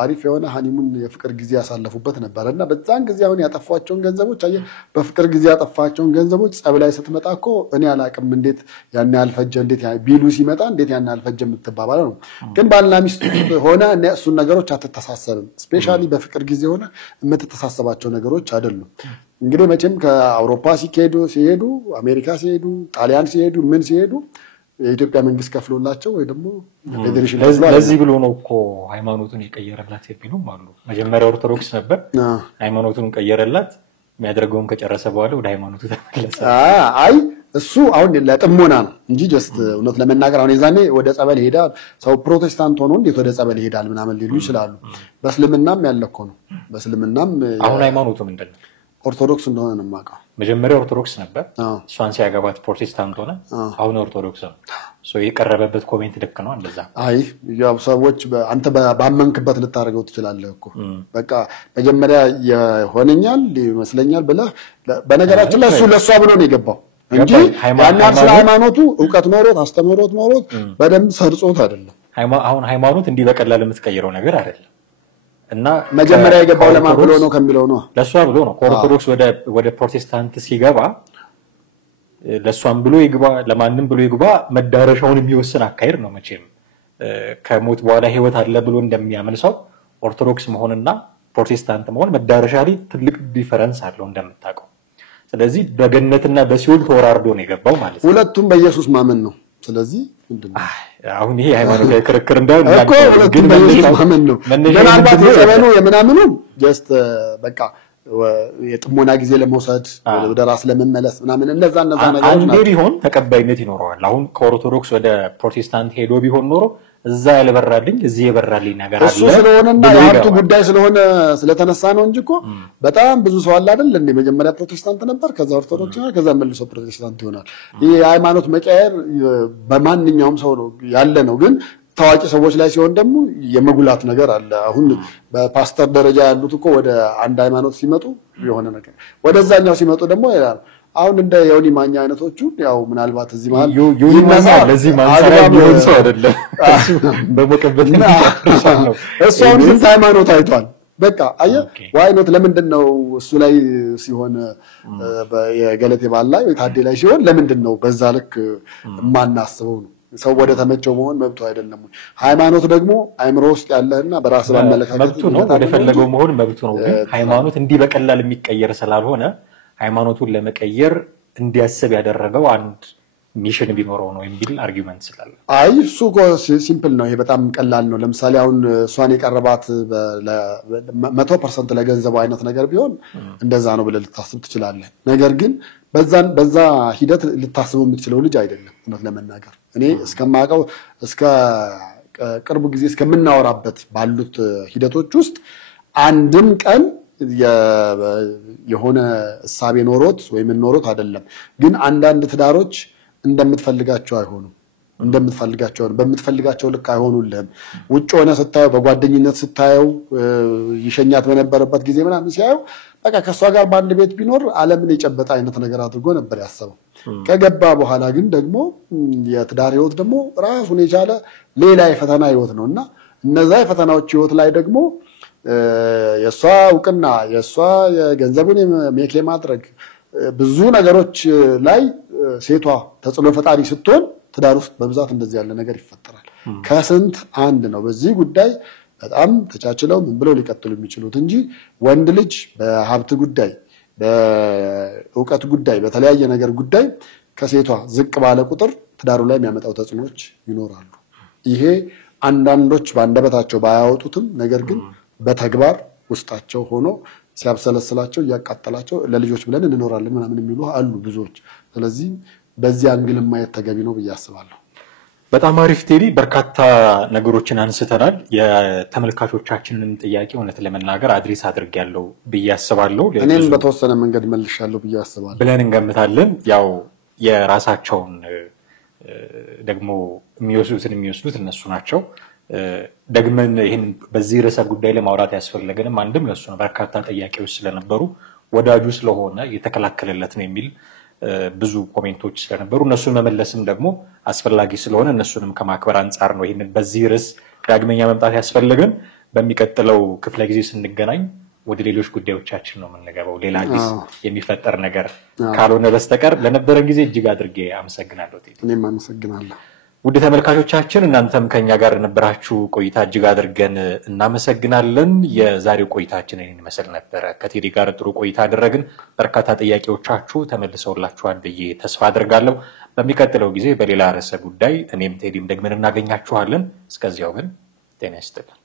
አሪፍ የሆነ ሃኒሙን የፍቅር ጊዜ ያሳለፉበት ነበርና በዛን ጊዜ አሁን ያጠፋቸውን ገንዘቦች በፍቅር ጊዜ ያጠፋቸውን ገንዘቦች ጸብ ላይ ስትመጣ እኮ እኔ አላቅም እንዴት ያን ያልፈጀ እንዴት ቢሉ ሲመጣ እንዴት ያን ያልፈጀ የምትባባለው ነው። ግን ባልና ሚስት ሆነ እሱን ነገሮች አትተሳሰብም። ስፔሻሊ በፍቅር ጊዜ ሆነ የምትተሳሰባቸው ነገሮች አይደሉም። እንግዲህ መቼም ከአውሮፓ ሲሄዱ አሜሪካ ሲሄዱ ጣሊያን ሲሄዱ ምን ሲሄዱ የኢትዮጵያ መንግስት ከፍሎላቸው ወይ ደግሞ ፌዴሬሽን ለዚህ ብሎ ነው እኮ ሃይማኖቱን የቀየረላት የሚሉም አሉ። መጀመሪያ ኦርቶዶክስ ነበር፣ ሃይማኖቱን ቀየረላት። የሚያደርገውን ከጨረሰ በኋላ ወደ ሃይማኖቱ ተመለሰ። አይ እሱ አሁን ለጥሞና ነው እንጂ ጀስት እውነት ለመናገር አሁን የዛኔ ወደ ጸበል ይሄዳል ሰው ፕሮቴስታንት ሆኖ እንዴት ወደ ጸበል ይሄዳል ምናምን ሊሉ ይችላሉ። በእስልምናም ያለ እኮ ነው። በእስልምናም አሁን ሃይማኖቱ ምንድነው? ኦርቶዶክስ እንደሆነ ነው የማውቀው። መጀመሪያ ኦርቶዶክስ ነበር፣ እሷን ሲያገባት ፕሮቴስታንት ሆነ። አሁን ኦርቶዶክስ ነው። የቀረበበት ኮሜንት ልክ ነው እንደዛ። አይ ያው ሰዎች አንተ ባመንክበት ልታደርገው ትችላለህ እኮ በቃ መጀመሪያ የሆነኛል ይመስለኛል ብለህ በነገራችን ላይ እሱ ለሷ ብሎ ነው የገባው እንጂ ያናር ስለ ሃይማኖቱ ዕውቀት ኖሮት አስተምሮት ኖሮት በደንብ ሰርጾት አይደለም። አሁን ሃይማኖት እንዲህ በቀላል የምትቀይረው ነገር አይደለም። እና መጀመሪያ የገባው ለማን ብሎ ነው ከሚለው ነው ለሷ ብሎ ነው። ከኦርቶዶክስ ወደ ፕሮቴስታንት ሲገባ ለሷም ብሎ ይግባ ለማንም ብሎ ይግባ መዳረሻውን የሚወስን አካሄድ ነው። መቼም ከሞት በኋላ ህይወት አለ ብሎ እንደሚያምን ሰው ኦርቶዶክስ መሆንና ፕሮቴስታንት መሆን መዳረሻ ላይ ትልቅ ዲፈረንስ አለው እንደምታውቀው። ስለዚህ በገነትና በሲኦል ተወራርዶ ነው የገባው ማለት ነው። ሁለቱም በኢየሱስ ማመን ነው። ስለዚህ ምንድነው አሁን ይሄ ሃይማኖታዊ ክርክር እንዳይሆን ግን በኢየሱስ ማመን ነው። ምናልባት የጸበሉ የምናምኑ ጀስት በቃ የጥሞና ጊዜ ለመውሰድ ወደ ራስ ለመመለስ ምናምን እነዛ ነገሮች አንዴ ቢሆን ተቀባይነት ይኖረዋል። አሁን ከኦርቶዶክስ ወደ ፕሮቴስታንት ሄዶ ቢሆን ኖሮ እዛ ያለበራልኝ እዚህ የበራልኝ ነገር አለ። እሱ ስለሆነና የሀብቱ ጉዳይ ስለሆነ ስለተነሳ ነው እንጂ እኮ በጣም ብዙ ሰው አለ አይደል እንዴ? መጀመሪያ ፕሮቴስታንት ነበር፣ ከዛ ኦርቶዶክስ ነው፣ ከዛ መልሶ ፕሮቴስታንት ይሆናል። ይሄ የሃይማኖት መቀየር በማንኛውም ሰው ነው ያለ ነው። ግን ታዋቂ ሰዎች ላይ ሲሆን ደግሞ የመጉላት ነገር አለ። አሁን በፓስተር ደረጃ ያሉት እኮ ወደ አንድ ሃይማኖት ሲመጡ የሆነ ነገር ወደዛኛው ሲመጡ ደግሞ ይላል። አሁን እንደ ዮኒ ማኛ አይነቶቹ ያው ምናልባት እዚህ ማለት ዮኒ ማኛ ለዚህ ማንሰራ ቢሆን ሰው አይደለም በመቀበል ነው። እሱም ስንት ሃይማኖት አይቷል። በቃ አየ ዋይኖት ለምንድነው እሱ ላይ ሲሆን የገለቴ ባል ላይ ወይ ታዴ ላይ ሲሆን ለምንድነው በዛ ልክ ማናስበው ነው? ሰው ወደ ተመቸው መሆን መብቱ አይደለም። ሃይማኖት ደግሞ አይምሮ ውስጥ ያለህና በራስ ባመለካከት መብቱ ነው። ወደ ፈለገው መሆን መብቱ ነው። ግን ሃይማኖት እንዲህ በቀላል የሚቀየር ስላልሆነ ሃይማኖቱን ለመቀየር እንዲያስብ ያደረገው አንድ ሚሽን ቢኖረው ነው የሚል አርጊውመንት ስላለ አይ እሱ ሲምፕል ነው። ይሄ በጣም ቀላል ነው። ለምሳሌ አሁን እሷን የቀረባት 100% ለገንዘቡ አይነት ነገር ቢሆን እንደዛ ነው ብለህ ልታስብ ትችላለህ። ነገር ግን በዛ ሂደት ልታስበው የምትችለው ልጅ አይደለም። እውነት ለመናገር እኔ እስከማውቀው እስከ ቅርብ ጊዜ እስከምናወራበት ባሉት ሂደቶች ውስጥ አንድም ቀን የሆነ እሳቤ ኖሮት ወይም ኖሮት አይደለም። ግን አንዳንድ ትዳሮች እንደምትፈልጋቸው አይሆኑም። እንደምትፈልጋቸው በምትፈልጋቸው ልክ አይሆኑልህም። ውጭ ሆነ ስታየው በጓደኝነት ስታየው ይሸኛት በነበረበት ጊዜ ምናምን ሲያየው በቃ ከሷ ጋር በአንድ ቤት ቢኖር ዓለምን የጨበጠ አይነት ነገር አድርጎ ነበር ያሰበው። ከገባ በኋላ ግን ደግሞ የትዳር ህይወት ደግሞ ራሱን የቻለ ሌላ የፈተና ህይወት ነውና እነዛ የፈተናዎች ህይወት ላይ ደግሞ የሷ እውቅና የሷ የገንዘቡን ሜክ ማድረግ ብዙ ነገሮች ላይ ሴቷ ተጽዕኖ ፈጣሪ ስትሆን ትዳር ውስጥ በብዛት እንደዚህ ያለ ነገር ይፈጠራል። ከስንት አንድ ነው በዚህ ጉዳይ በጣም ተቻችለው ምን ብለው ሊቀጥሉ የሚችሉት እንጂ ወንድ ልጅ በሀብት ጉዳይ በእውቀት ጉዳይ በተለያየ ነገር ጉዳይ ከሴቷ ዝቅ ባለ ቁጥር ትዳሩ ላይ የሚያመጣው ተጽዕኖች ይኖራሉ። ይሄ አንዳንዶች በአንደበታቸው ባያወጡትም ነገር ግን በተግባር ውስጣቸው ሆኖ ሲያብሰለስላቸው ያቃጠላቸው ለልጆች ብለን እንኖራለን ምናምን የሚሉ አሉ ብዙዎች። ስለዚህ በዚህ አንግል ማየት ተገቢ ነው ብዬ አስባለሁ። በጣም አሪፍ ቴዲ፣ በርካታ ነገሮችን አንስተናል። የተመልካቾቻችንን ጥያቄ እውነት ለመናገር አድሬስ አድርጌያለሁ ብዬ አስባለሁ። እኔም በተወሰነ መንገድ መልሻለሁ ብዬ አስባለሁ ብለን እንገምታለን። ያው የራሳቸውን ደግሞ የሚወስዱት እነሱ ናቸው። ደግመን ይሄን በዚህ ርዕሰ ጉዳይ ላይ ማውራት ያስፈልገንም አንድም ለሱ ነው። በርካታ ጥያቄዎች ስለነበሩ ወዳጁ ስለሆነ የተከላከለለት ነው የሚል ብዙ ኮሜንቶች ስለነበሩ እነሱን መመለስም ደግሞ አስፈላጊ ስለሆነ እነሱንም ከማክበር አንጻር ነው ይሄንን በዚህ ርዕስ ዳግመኛ መምጣት ያስፈልገን። በሚቀጥለው ክፍለ ጊዜ ስንገናኝ ወደ ሌሎች ጉዳዮቻችን ነው የምንገባው። ሌላ ጊዜ የሚፈጠር ነገር ካልሆነ በስተቀር ለነበረን ጊዜ እጅግ አድርጌ አመሰግናለሁ። እኔም አመሰግናለሁ። ውድ ተመልካቾቻችን እናንተም ከኛ ጋር የነበራችሁ ቆይታ እጅግ አድርገን እናመሰግናለን። የዛሬው ቆይታችን ይህን ይመስል ነበረ። ከቴዲ ጋር ጥሩ ቆይታ አደረግን። በርካታ ጥያቄዎቻችሁ ተመልሰውላችኋል ብዬ ተስፋ አድርጋለሁ። በሚቀጥለው ጊዜ በሌላ ርዕሰ ጉዳይ እኔም ቴዲም ደግመን እናገኛችኋለን። እስከዚያው ግን ጤና ይስጥልን።